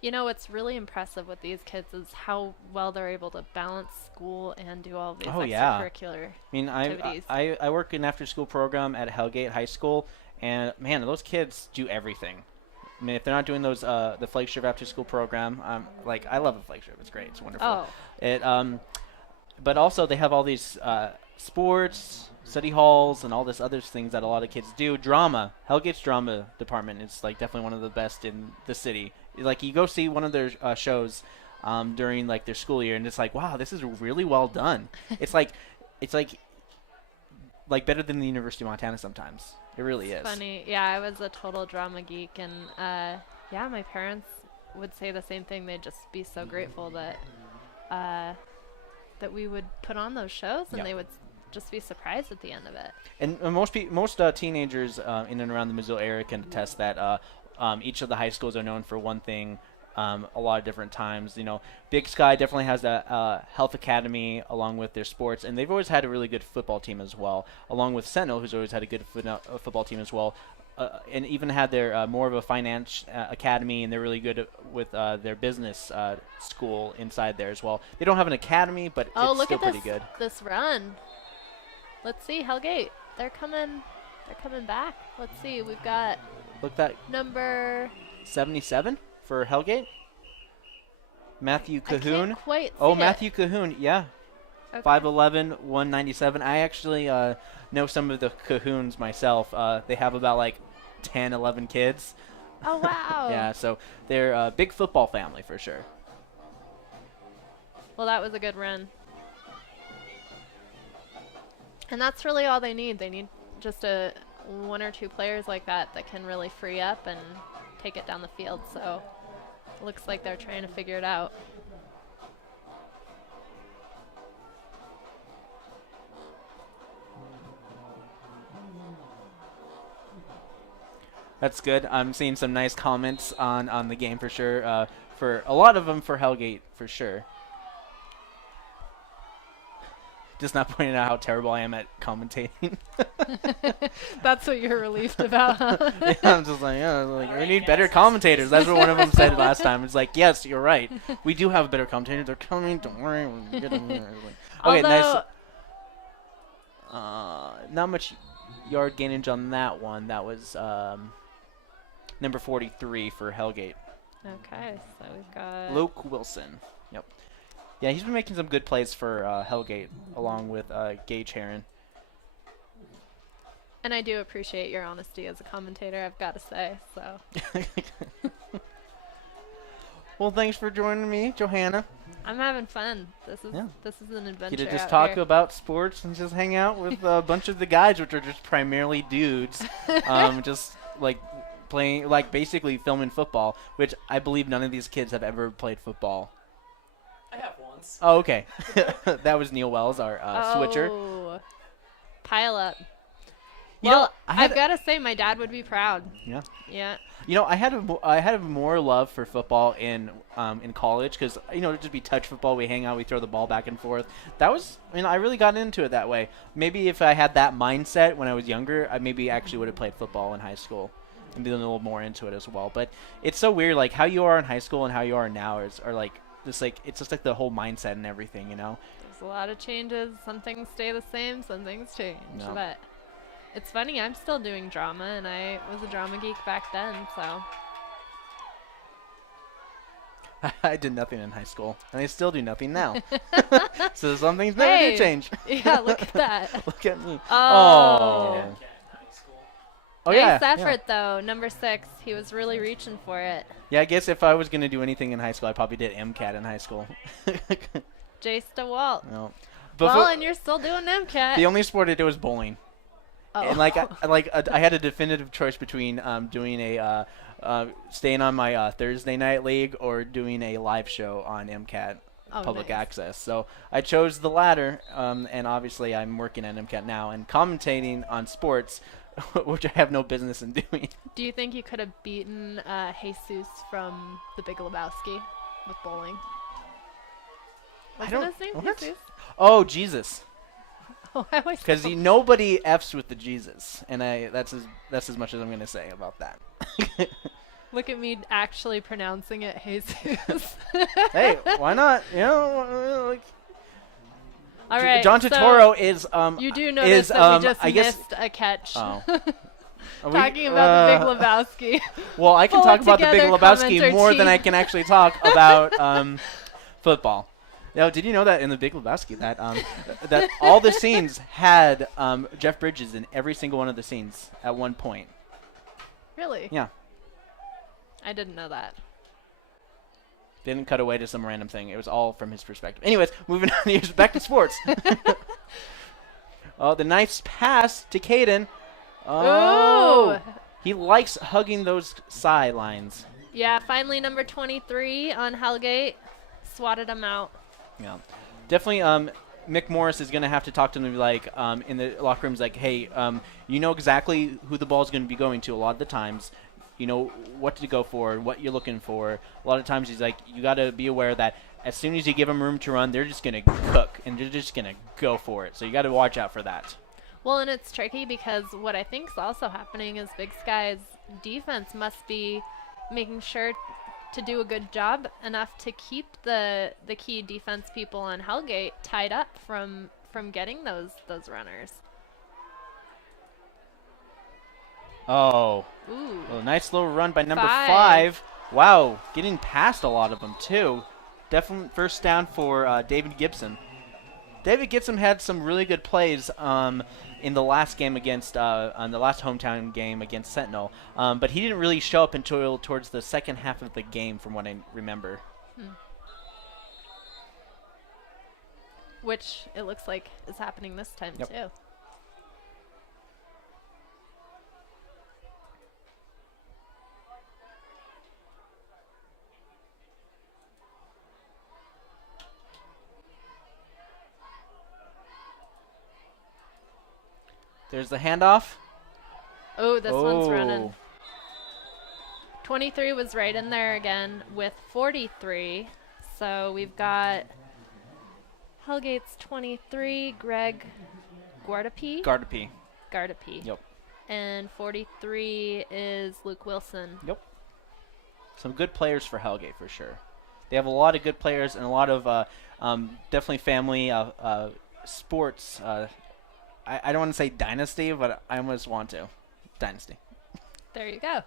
You know, what's really impressive with these kids is how well they're able to balance school and do all these Oh, yeah. extracurricular. I mean, activities. I work an after-school program at Hellgate High School, and man, those kids do everything. I mean, if they're not doing those the flagship after-school program, like I love the flagship. It's great. It's wonderful. Oh. It but also they have all these sports, study halls, and all this other things that a lot of kids do. Drama. Hellgate's drama department is like definitely one of the best in the city. Like you go see one of their shows during like their school year, and it's like, wow, this is really well done. it's like better than the University of Montana sometimes. It really is. Funny. Yeah, I was a total drama geek, and yeah, my parents would say the same thing. They'd just be so grateful that that we would put on those shows, and Yeah. they would just be surprised at the end of it. And most teenagers in and around the Missoula area can attest that each of the high schools are known for one thing. A lot of different times, Big Sky definitely has a health academy along with their sports, and they've always had a really good football team as well, along with Sentinel, who's always had a good football team as well, and even had their more of a finance academy, and they're really good with their business school inside there as well. They don't have an academy, but Oh, it's look still at pretty this good. this run. Let's see, Hellgate. They're coming back. Let's see. We've got Look, that number 77 for Hellgate. Matthew I Cahoon. can't quite see Oh, it. Matthew Cahoon, yeah. Okay. 5'11", 197. I actually know some of the Cahoons myself. They have about like 10, 11 kids. Oh wow. Yeah, so they're a big football family for sure. Well, that was a good run. And that's really all they need. They need just one or two players like that can really free up and take it down the field. So looks like they're trying to figure it out. That's good. I'm seeing some nice comments on the game for sure. For a lot of them for Hellgate for sure. Just not pointing out how terrible I am at commentating. That's what you're relieved about, huh? Yeah, I'm just like, we need better commentators. That's what one of them said last time. It's like, yes, you're right. We do have a better commentator. They're coming. Don't worry. We'll get them here. Okay, nice. Not much yard gainage on that one. That was number 43 for Hellgate. Okay, so we've got Luke Wilson. Yep. Yeah, he's been making some good plays for Hellgate, along with Gage Heron. And I do appreciate your honesty as a commentator, I've got to say. So Well, thanks for joining me, Johanna. I'm having fun. This is an adventure. You to just out talk here. about sports and just hang out with a bunch of the guys, which are just primarily dudes, just like playing, like basically filming football, which I believe none of these kids have ever played football. I have once. Oh, okay. That was Neil Wells, our switcher. Oh, pile up. You know, Well, I had I've got to say, my dad would be proud. Yeah. Yeah. You know, I had a more love for football in college because it'd just be touch football. We hang out, we throw the ball back and forth. That was, I really got into it that way. Maybe if I had that mindset when I was younger, I maybe actually would have played football in high school and been a little more into it as well. But it's so weird, like how you are in high school and how you are now are like just like it's just like the whole mindset and everything, There's a lot of changes. Some things stay the same, some things change. No. But it's funny, I'm still doing drama, and I was a drama geek back then, so. I did nothing in high school, and I still do nothing now. So some things never Hey. do change. Yeah, look at that. Look at me. Oh. MCAT in high school. Oh, Nice yeah. effort, though. Number 6. He was really reaching for it. Yeah, I guess if I was going to do anything in high school, I probably did MCAT in high school. Jace DeWalt. No. Well, and you're still doing MCAT. The only sport I did was bowling. Oh. And I had a definitive choice between doing a staying on my Thursday night league or doing a live show on MCAT public nice. access. So I chose the latter, and obviously I'm working at MCAT now and commentating on sports, which I have no business in doing. Do you think you could have beaten Jesus from The Big Lebowski with bowling? Wasn't his name what? Jesus? Oh, Jesus. Oh, I always Because thought- nobody F's with the Jesus, and that's as much as I'm going to say about that. Look at me actually pronouncing it Jesus. Hey, why not? Like All right. John so Turturro is you do notice that we just I guess, missed a catch. Oh. Are we- Talking about The Big Lebowski. Well, I can Pull talk it about the Big together, Lebowski commenter more than team. I can actually talk about football. Now, did you know that in the Big Lebowski that that all the scenes had Jeff Bridges in every single one of the scenes at one point? Really? Yeah. I didn't know that. Didn't cut away to some random thing. It was all from his perspective. Anyways, moving on here, back to sports. Oh, the nice pass to Caden. Oh! Ooh. He likes hugging those sidelines. Yeah, finally number 23 on Hellgate swatted him out. Yeah. Definitely, Mick Morris is going to have to talk to them like in the locker rooms like, hey, you know exactly who the ball is going to be going to a lot of the times. You know what to go for, what you're looking for. A lot of times he's like, you got to be aware that as soon as you give them room to run, they're just going to cook, and they're just going to go for it. So you got to watch out for that. Well, and it's tricky because what I think is also happening is Big Sky's defense must be making sure to do a good job enough to keep the key defense people on Hellgate tied up from getting those runners. Oh. Ooh. Well, nice little run by number 5. 5. Wow, getting past a lot of them, too. Definitely first down for David Gibson. David Gibson had some really good plays in the last game against, on the last hometown game against Sentinel, but he didn't really show up until towards the second half of the game, from what I remember. Which it looks like is happening this time, Yep. too. There's the handoff. Oh, this one's Oh. running. 23 was right in there again with 43. So we've got Hellgate's 23, Greg Guardapi. Gardapi. Yep. And 43 is Luke Wilson. Yep. Some good players for Hellgate for sure. They have a lot of good players and a lot of definitely family sports. I don't want to say dynasty, but I almost want to. Dynasty. There you go.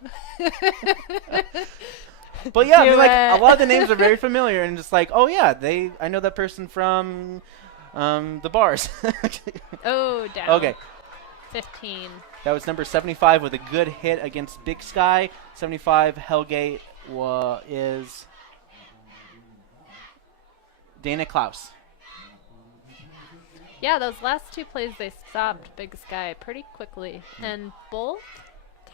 But yeah, I Do mean, like it. a lot of the names are very familiar, and just like, oh yeah, I know that person from the bars. Oh, down. Okay, 15. that was number 75 with a good hit against Big Sky. 75 Hellgate is Dana Klaus. Yeah, those last two plays, they stopped Big Sky pretty quickly. And both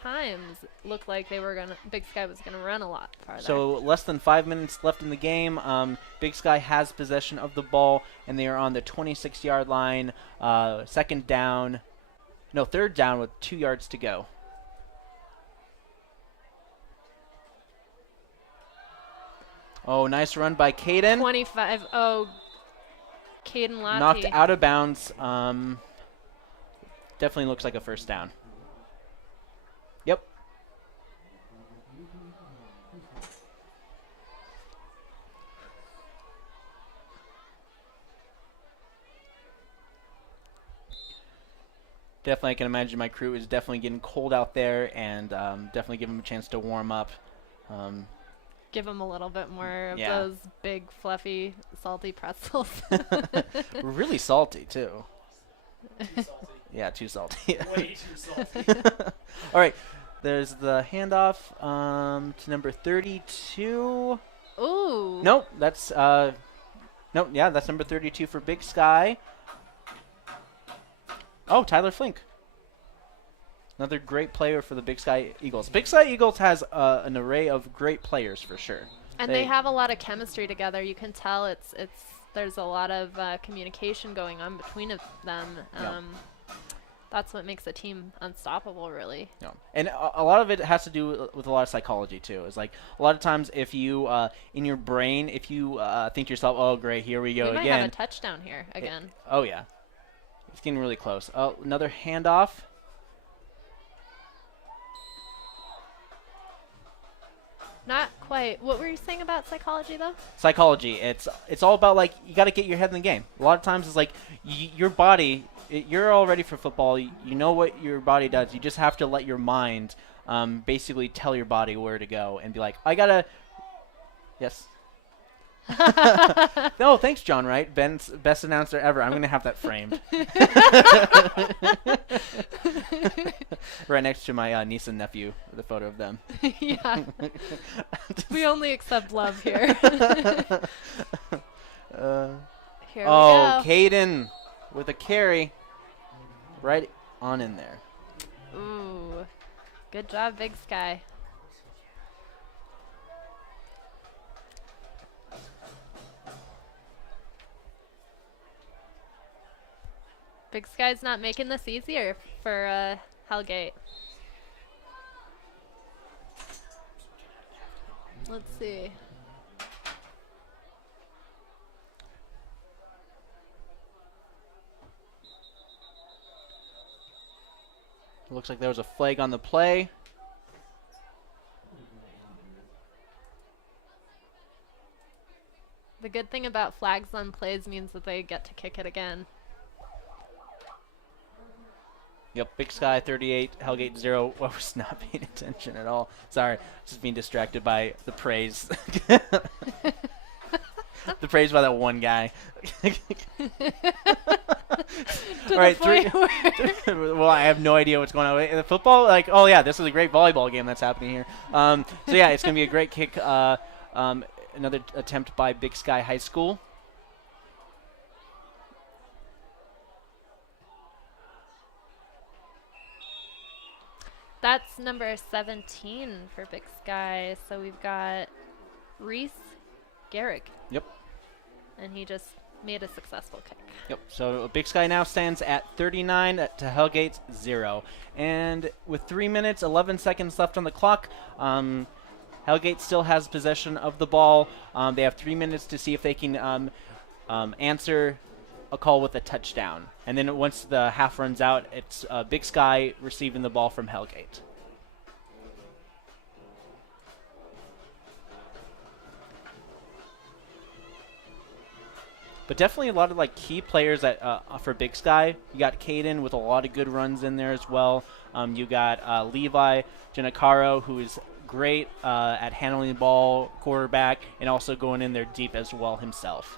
times looked like Big Sky was gonna run a lot farther. So less than 5 minutes left in the game. Big Sky has possession of the ball, and they are on the 26-yard line. Third down with 2 yards to go. Oh, nice run by Caden. 25. Oh, Caden Lottie. Knocked out of bounds. Definitely looks like a first down. Yep. Definitely, I can imagine my crew is definitely getting cold out there, and definitely give them a chance to warm up. Give them a little bit more of Yeah. those big, fluffy, salty pretzels. Really salty, too. Too salty. Yeah, too salty. Way too salty. All right, there's the handoff to number 32. Ooh. Nope, that's that's number 32 for Big Sky. Oh, Tyler Flink. Another great player for the Big Sky Eagles. Big Sky Eagles has an array of great players for sure. And they have a lot of chemistry together. You can tell there's a lot of communication going on between them. Yeah. That's what makes a team unstoppable, really. Yeah. And a lot of it has to do with a lot of psychology too. It's like a lot of times if you in your brain, if you think to yourself, oh great, here we go We might again. have a touchdown here again. Oh yeah, it's getting really close. Oh, another handoff. Not quite. What were you saying about psychology, though? Psychology. It's all about like you got to get your head in the game. A lot of times it's like your body. You're all ready for football. You know what your body does. You just have to let your mind basically tell your body where to go and be like, I gotta. Yes. No, thanks, John Wright. Ben's best announcer ever. I'm gonna have that framed. Right next to my niece and nephew, the photo of them. Yeah. We only accept love here. Here we Oh, go. Caden with a carry. Right on in there. Ooh. Good job, Big Sky. Big Sky's not making this easier for Hellgate. Let's see. Looks like there was a flag on the play. The good thing about flags on plays means that they get to kick it again. Yep, Big Sky 38, Hellgate 0. I was not paying attention at all. Sorry, just being distracted by the praise. The praise by that one guy. All right, well, I have no idea what's going on. The football, like, oh yeah, this is a great volleyball game that's happening here. So yeah, it's gonna be a great kick. Another attempt by Big Sky High School. That's number 17 for Big Sky. So we've got Reese Garrick. Yep. And he just made a successful kick. Yep. So Big Sky now stands at 39 to Hellgate's 0. And with 3 minutes, 11 seconds left on the clock, Hellgate still has possession of the ball. They have 3 minutes to see if they can answer a call with a touchdown. And then once the half runs out, it's Big Sky receiving the ball from Hellgate. But definitely a lot of like key players that for Big Sky. You got Caden with a lot of good runs in there as well. You got Levi Giannicaro, who is great at handling the ball, quarterback, and also going in there deep as well himself.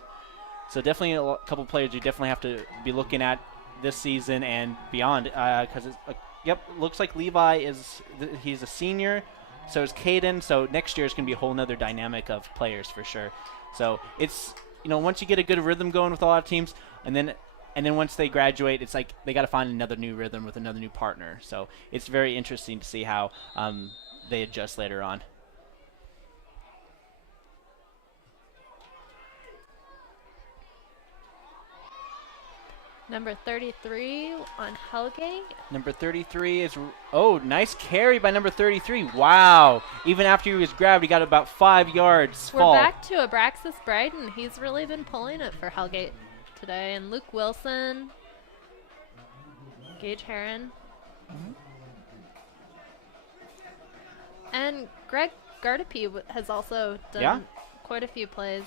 So definitely a couple players you definitely have to be looking at this season and beyond. Because yep, looks like Levi he's a senior. So is Caden. So next year is going to be a whole nother dynamic of players for sure. So it's, you know, once you get a good rhythm going with a lot of teams, and then once they graduate, it's like they got to find another new rhythm with another new partner. So it's very interesting to see how they adjust later on. Number 33 on Hellgate. Number 33 is, oh, nice carry by number 33. Wow. Even after he was grabbed, he got about 5 yards. We're back to Abraxas Bryden. He's really been pulling it for Hellgate today. And Luke Wilson, Gage Heron. And Greg Gardapi has also done quite a few plays.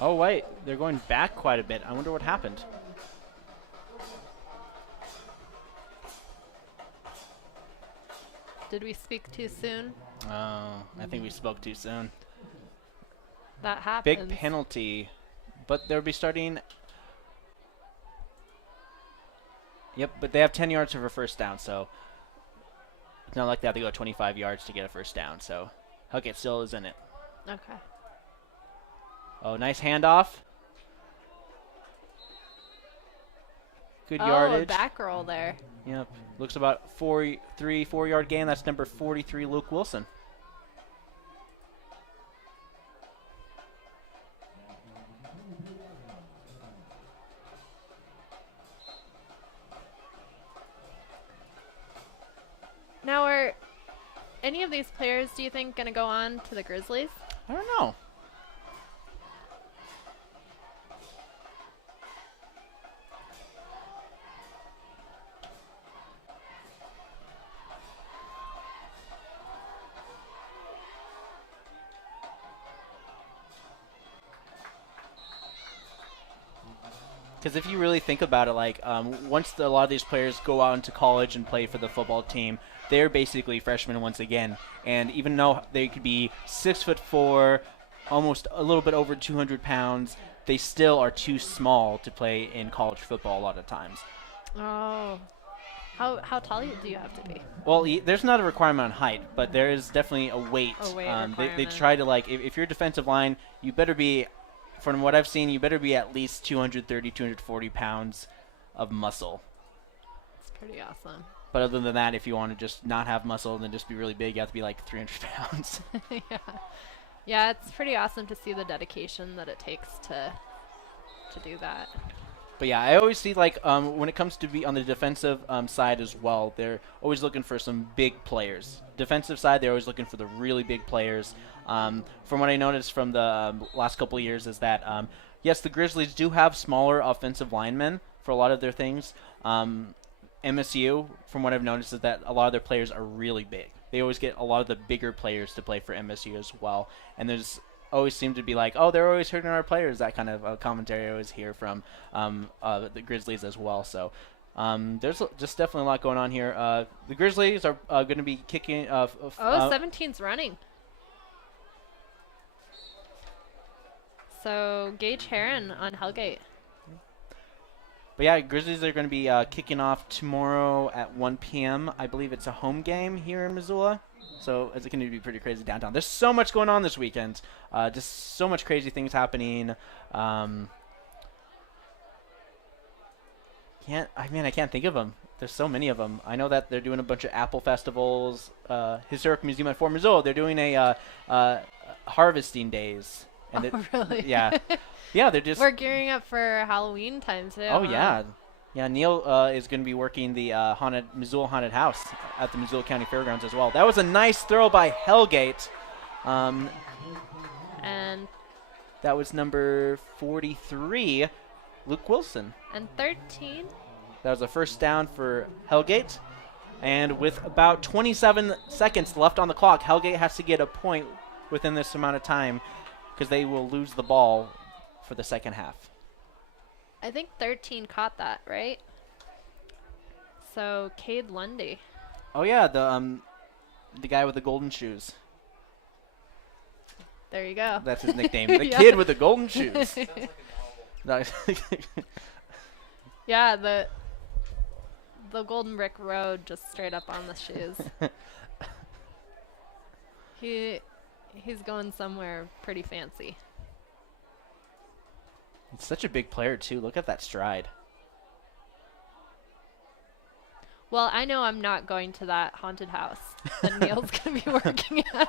Oh, wait. They're going back quite a bit. I wonder what happened. Did we speak too soon? Oh, I think we spoke too soon. That happens. Big penalty. But they'll be starting. Yep, but they have 10 yards for a first down, so it's not like they have to go 25 yards to get a first down. So Hellgate still is in it. Okay. Oh, nice handoff. Good yardage. Oh, back roll there. Yep. Looks about 4-yard gain. That's number 43, Luke Wilson. Now, are any of these players, do you think, going to go on to the Grizzlies? I don't know. Because if you really think about it, like once a lot of these players go out into college and play for the football team, they're basically freshmen once again. And even though they could be 6'4", almost a little bit over 200 pounds, they still are too small to play in college football a lot of times. Oh. How tall do you have to be? Well, there's not a requirement on height, but there is definitely a weight. A weight They requirement. try to, like, if you're a defensive line, you better be from what I've seen, you better be at least 230, 240 pounds of muscle. It's pretty awesome. But other than that, if you want to just not have muscle and then just be really big, you have to be like 300 pounds. Yeah. Yeah, it's pretty awesome to see the dedication that it takes to do that. But yeah, I always see like when it comes to be on the defensive side as well, they're always looking for some big players. Defensive side, they're always looking for the really big players. From what I noticed from the last couple of years is that, yes, the Grizzlies do have smaller offensive linemen for a lot of their things. MSU, from what I've noticed, is that a lot of their players are really big. They always get a lot of the bigger players to play for MSU as well. And there's always seem to be like, oh, they're always hurting our players. That kind of commentary I always hear from the Grizzlies as well. So there's just definitely a lot going on here. The Grizzlies are going to be kicking. 17's running. So Gage Heron on Hellgate. But yeah, Grizzlies are going to be kicking off tomorrow at 1 p.m. I believe it's a home game here in Missoula. So it's going to be pretty crazy downtown. There's so much going on this weekend. Just so much crazy things happening. I can't think of them. There's so many of them. I know that they're doing a bunch of Apple festivals. Historic Museum at Fort Missoula, they're doing a harvesting days. And really? Yeah. Yeah, they're just... We're gearing up for Halloween time, too. Oh, yeah. Yeah, Neil is going to be working the Missoula Haunted House at the Missoula County Fairgrounds as well. That was a nice throw by Hellgate. And that was number 43, Luke Wilson. And 13. That was a first down for Hellgate. And with about 27 seconds left on the clock, Hellgate has to get a point within this amount of time because they will lose the ball for the second half. I think 13 caught that, right? So Cade Lundy. Oh yeah, the guy with the golden shoes. There you go. That's his nickname. The kid with the golden shoes. Yeah, the golden brick road just straight up on the shoes. He's going somewhere pretty fancy. He's such a big player too. Look at that stride. Well, I know I'm not going to that haunted house that Neil's going to be working at.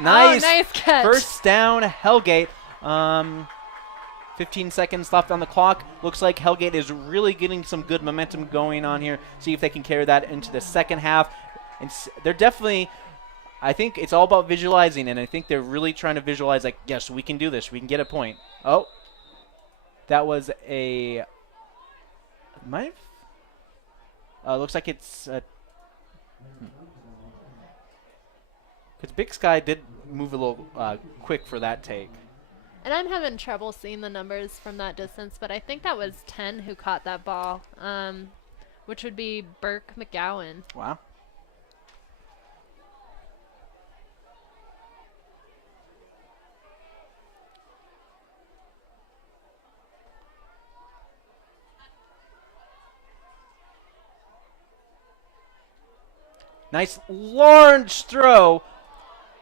Nice. Oh, nice catch. First down, Hellgate. 15 seconds left on the clock. Looks like Hellgate is really getting some good momentum going on here. See if they can carry that into the second half. And they're definitely, I think it's all about visualizing, and I think they're really trying to visualize, like, yes, we can do this. We can get a point. Oh, that was a, looks like it's, because Big Sky did move a little quick for that take. And I'm having trouble seeing the numbers from that distance, but I think that was 10 who caught that ball, which would be Burke McGowan. Wow. Nice large throw.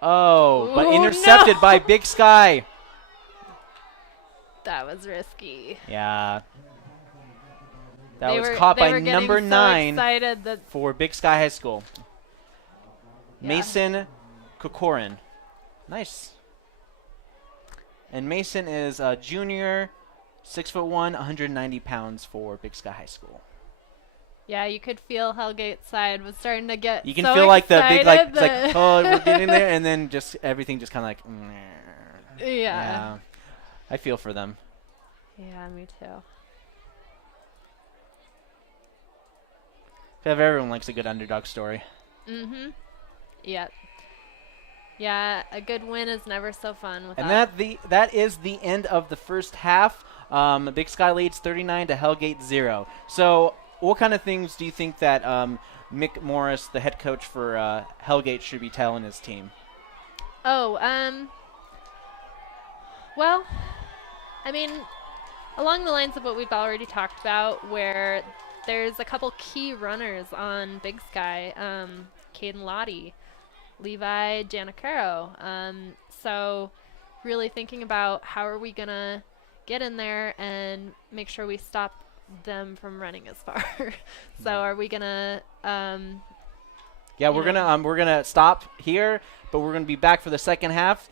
Oh, but Ooh, intercepted no. by Big Sky. That was risky. Yeah. That They was were- caught they by were getting number so 9 excited that for Big Sky High School. Yeah. Mason Kokorin. Nice. And Mason is a junior, 6'1", 190 pounds for Big Sky High School. yeah, you could feel Hellgate's side was starting to get You can so feel like the big, like, it's excited like, oh, we're getting there, and then just everything just kind of like, yeah. I feel for them. Yeah, me too. Everyone likes a good underdog story. Mm-hmm. Yep. Yeah, a good win is never so fun with And that. that is the end of the first half. Big Sky leads 39 to Hellgate 0. So what kind of things do you think that Mick Morris, the head coach for Hellgate, should be telling his team? Oh, well, I mean, along the lines of what we've already talked about, where there's a couple key runners on Big Sky, Caden Lottie, Levi Giannicaro. So really thinking about how are we gonna get in there and make sure we stop them from running as far. So are we gonna Yeah, you we're know. gonna stop here, but we're gonna be back for the second half.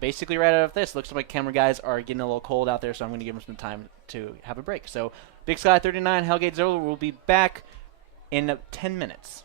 Basically, right out of this, looks like camera guys are getting a little cold out there, so I'm gonna give them some time to have a break. So, Big Sky 39, Hellgate 0 will be back in 10 minutes.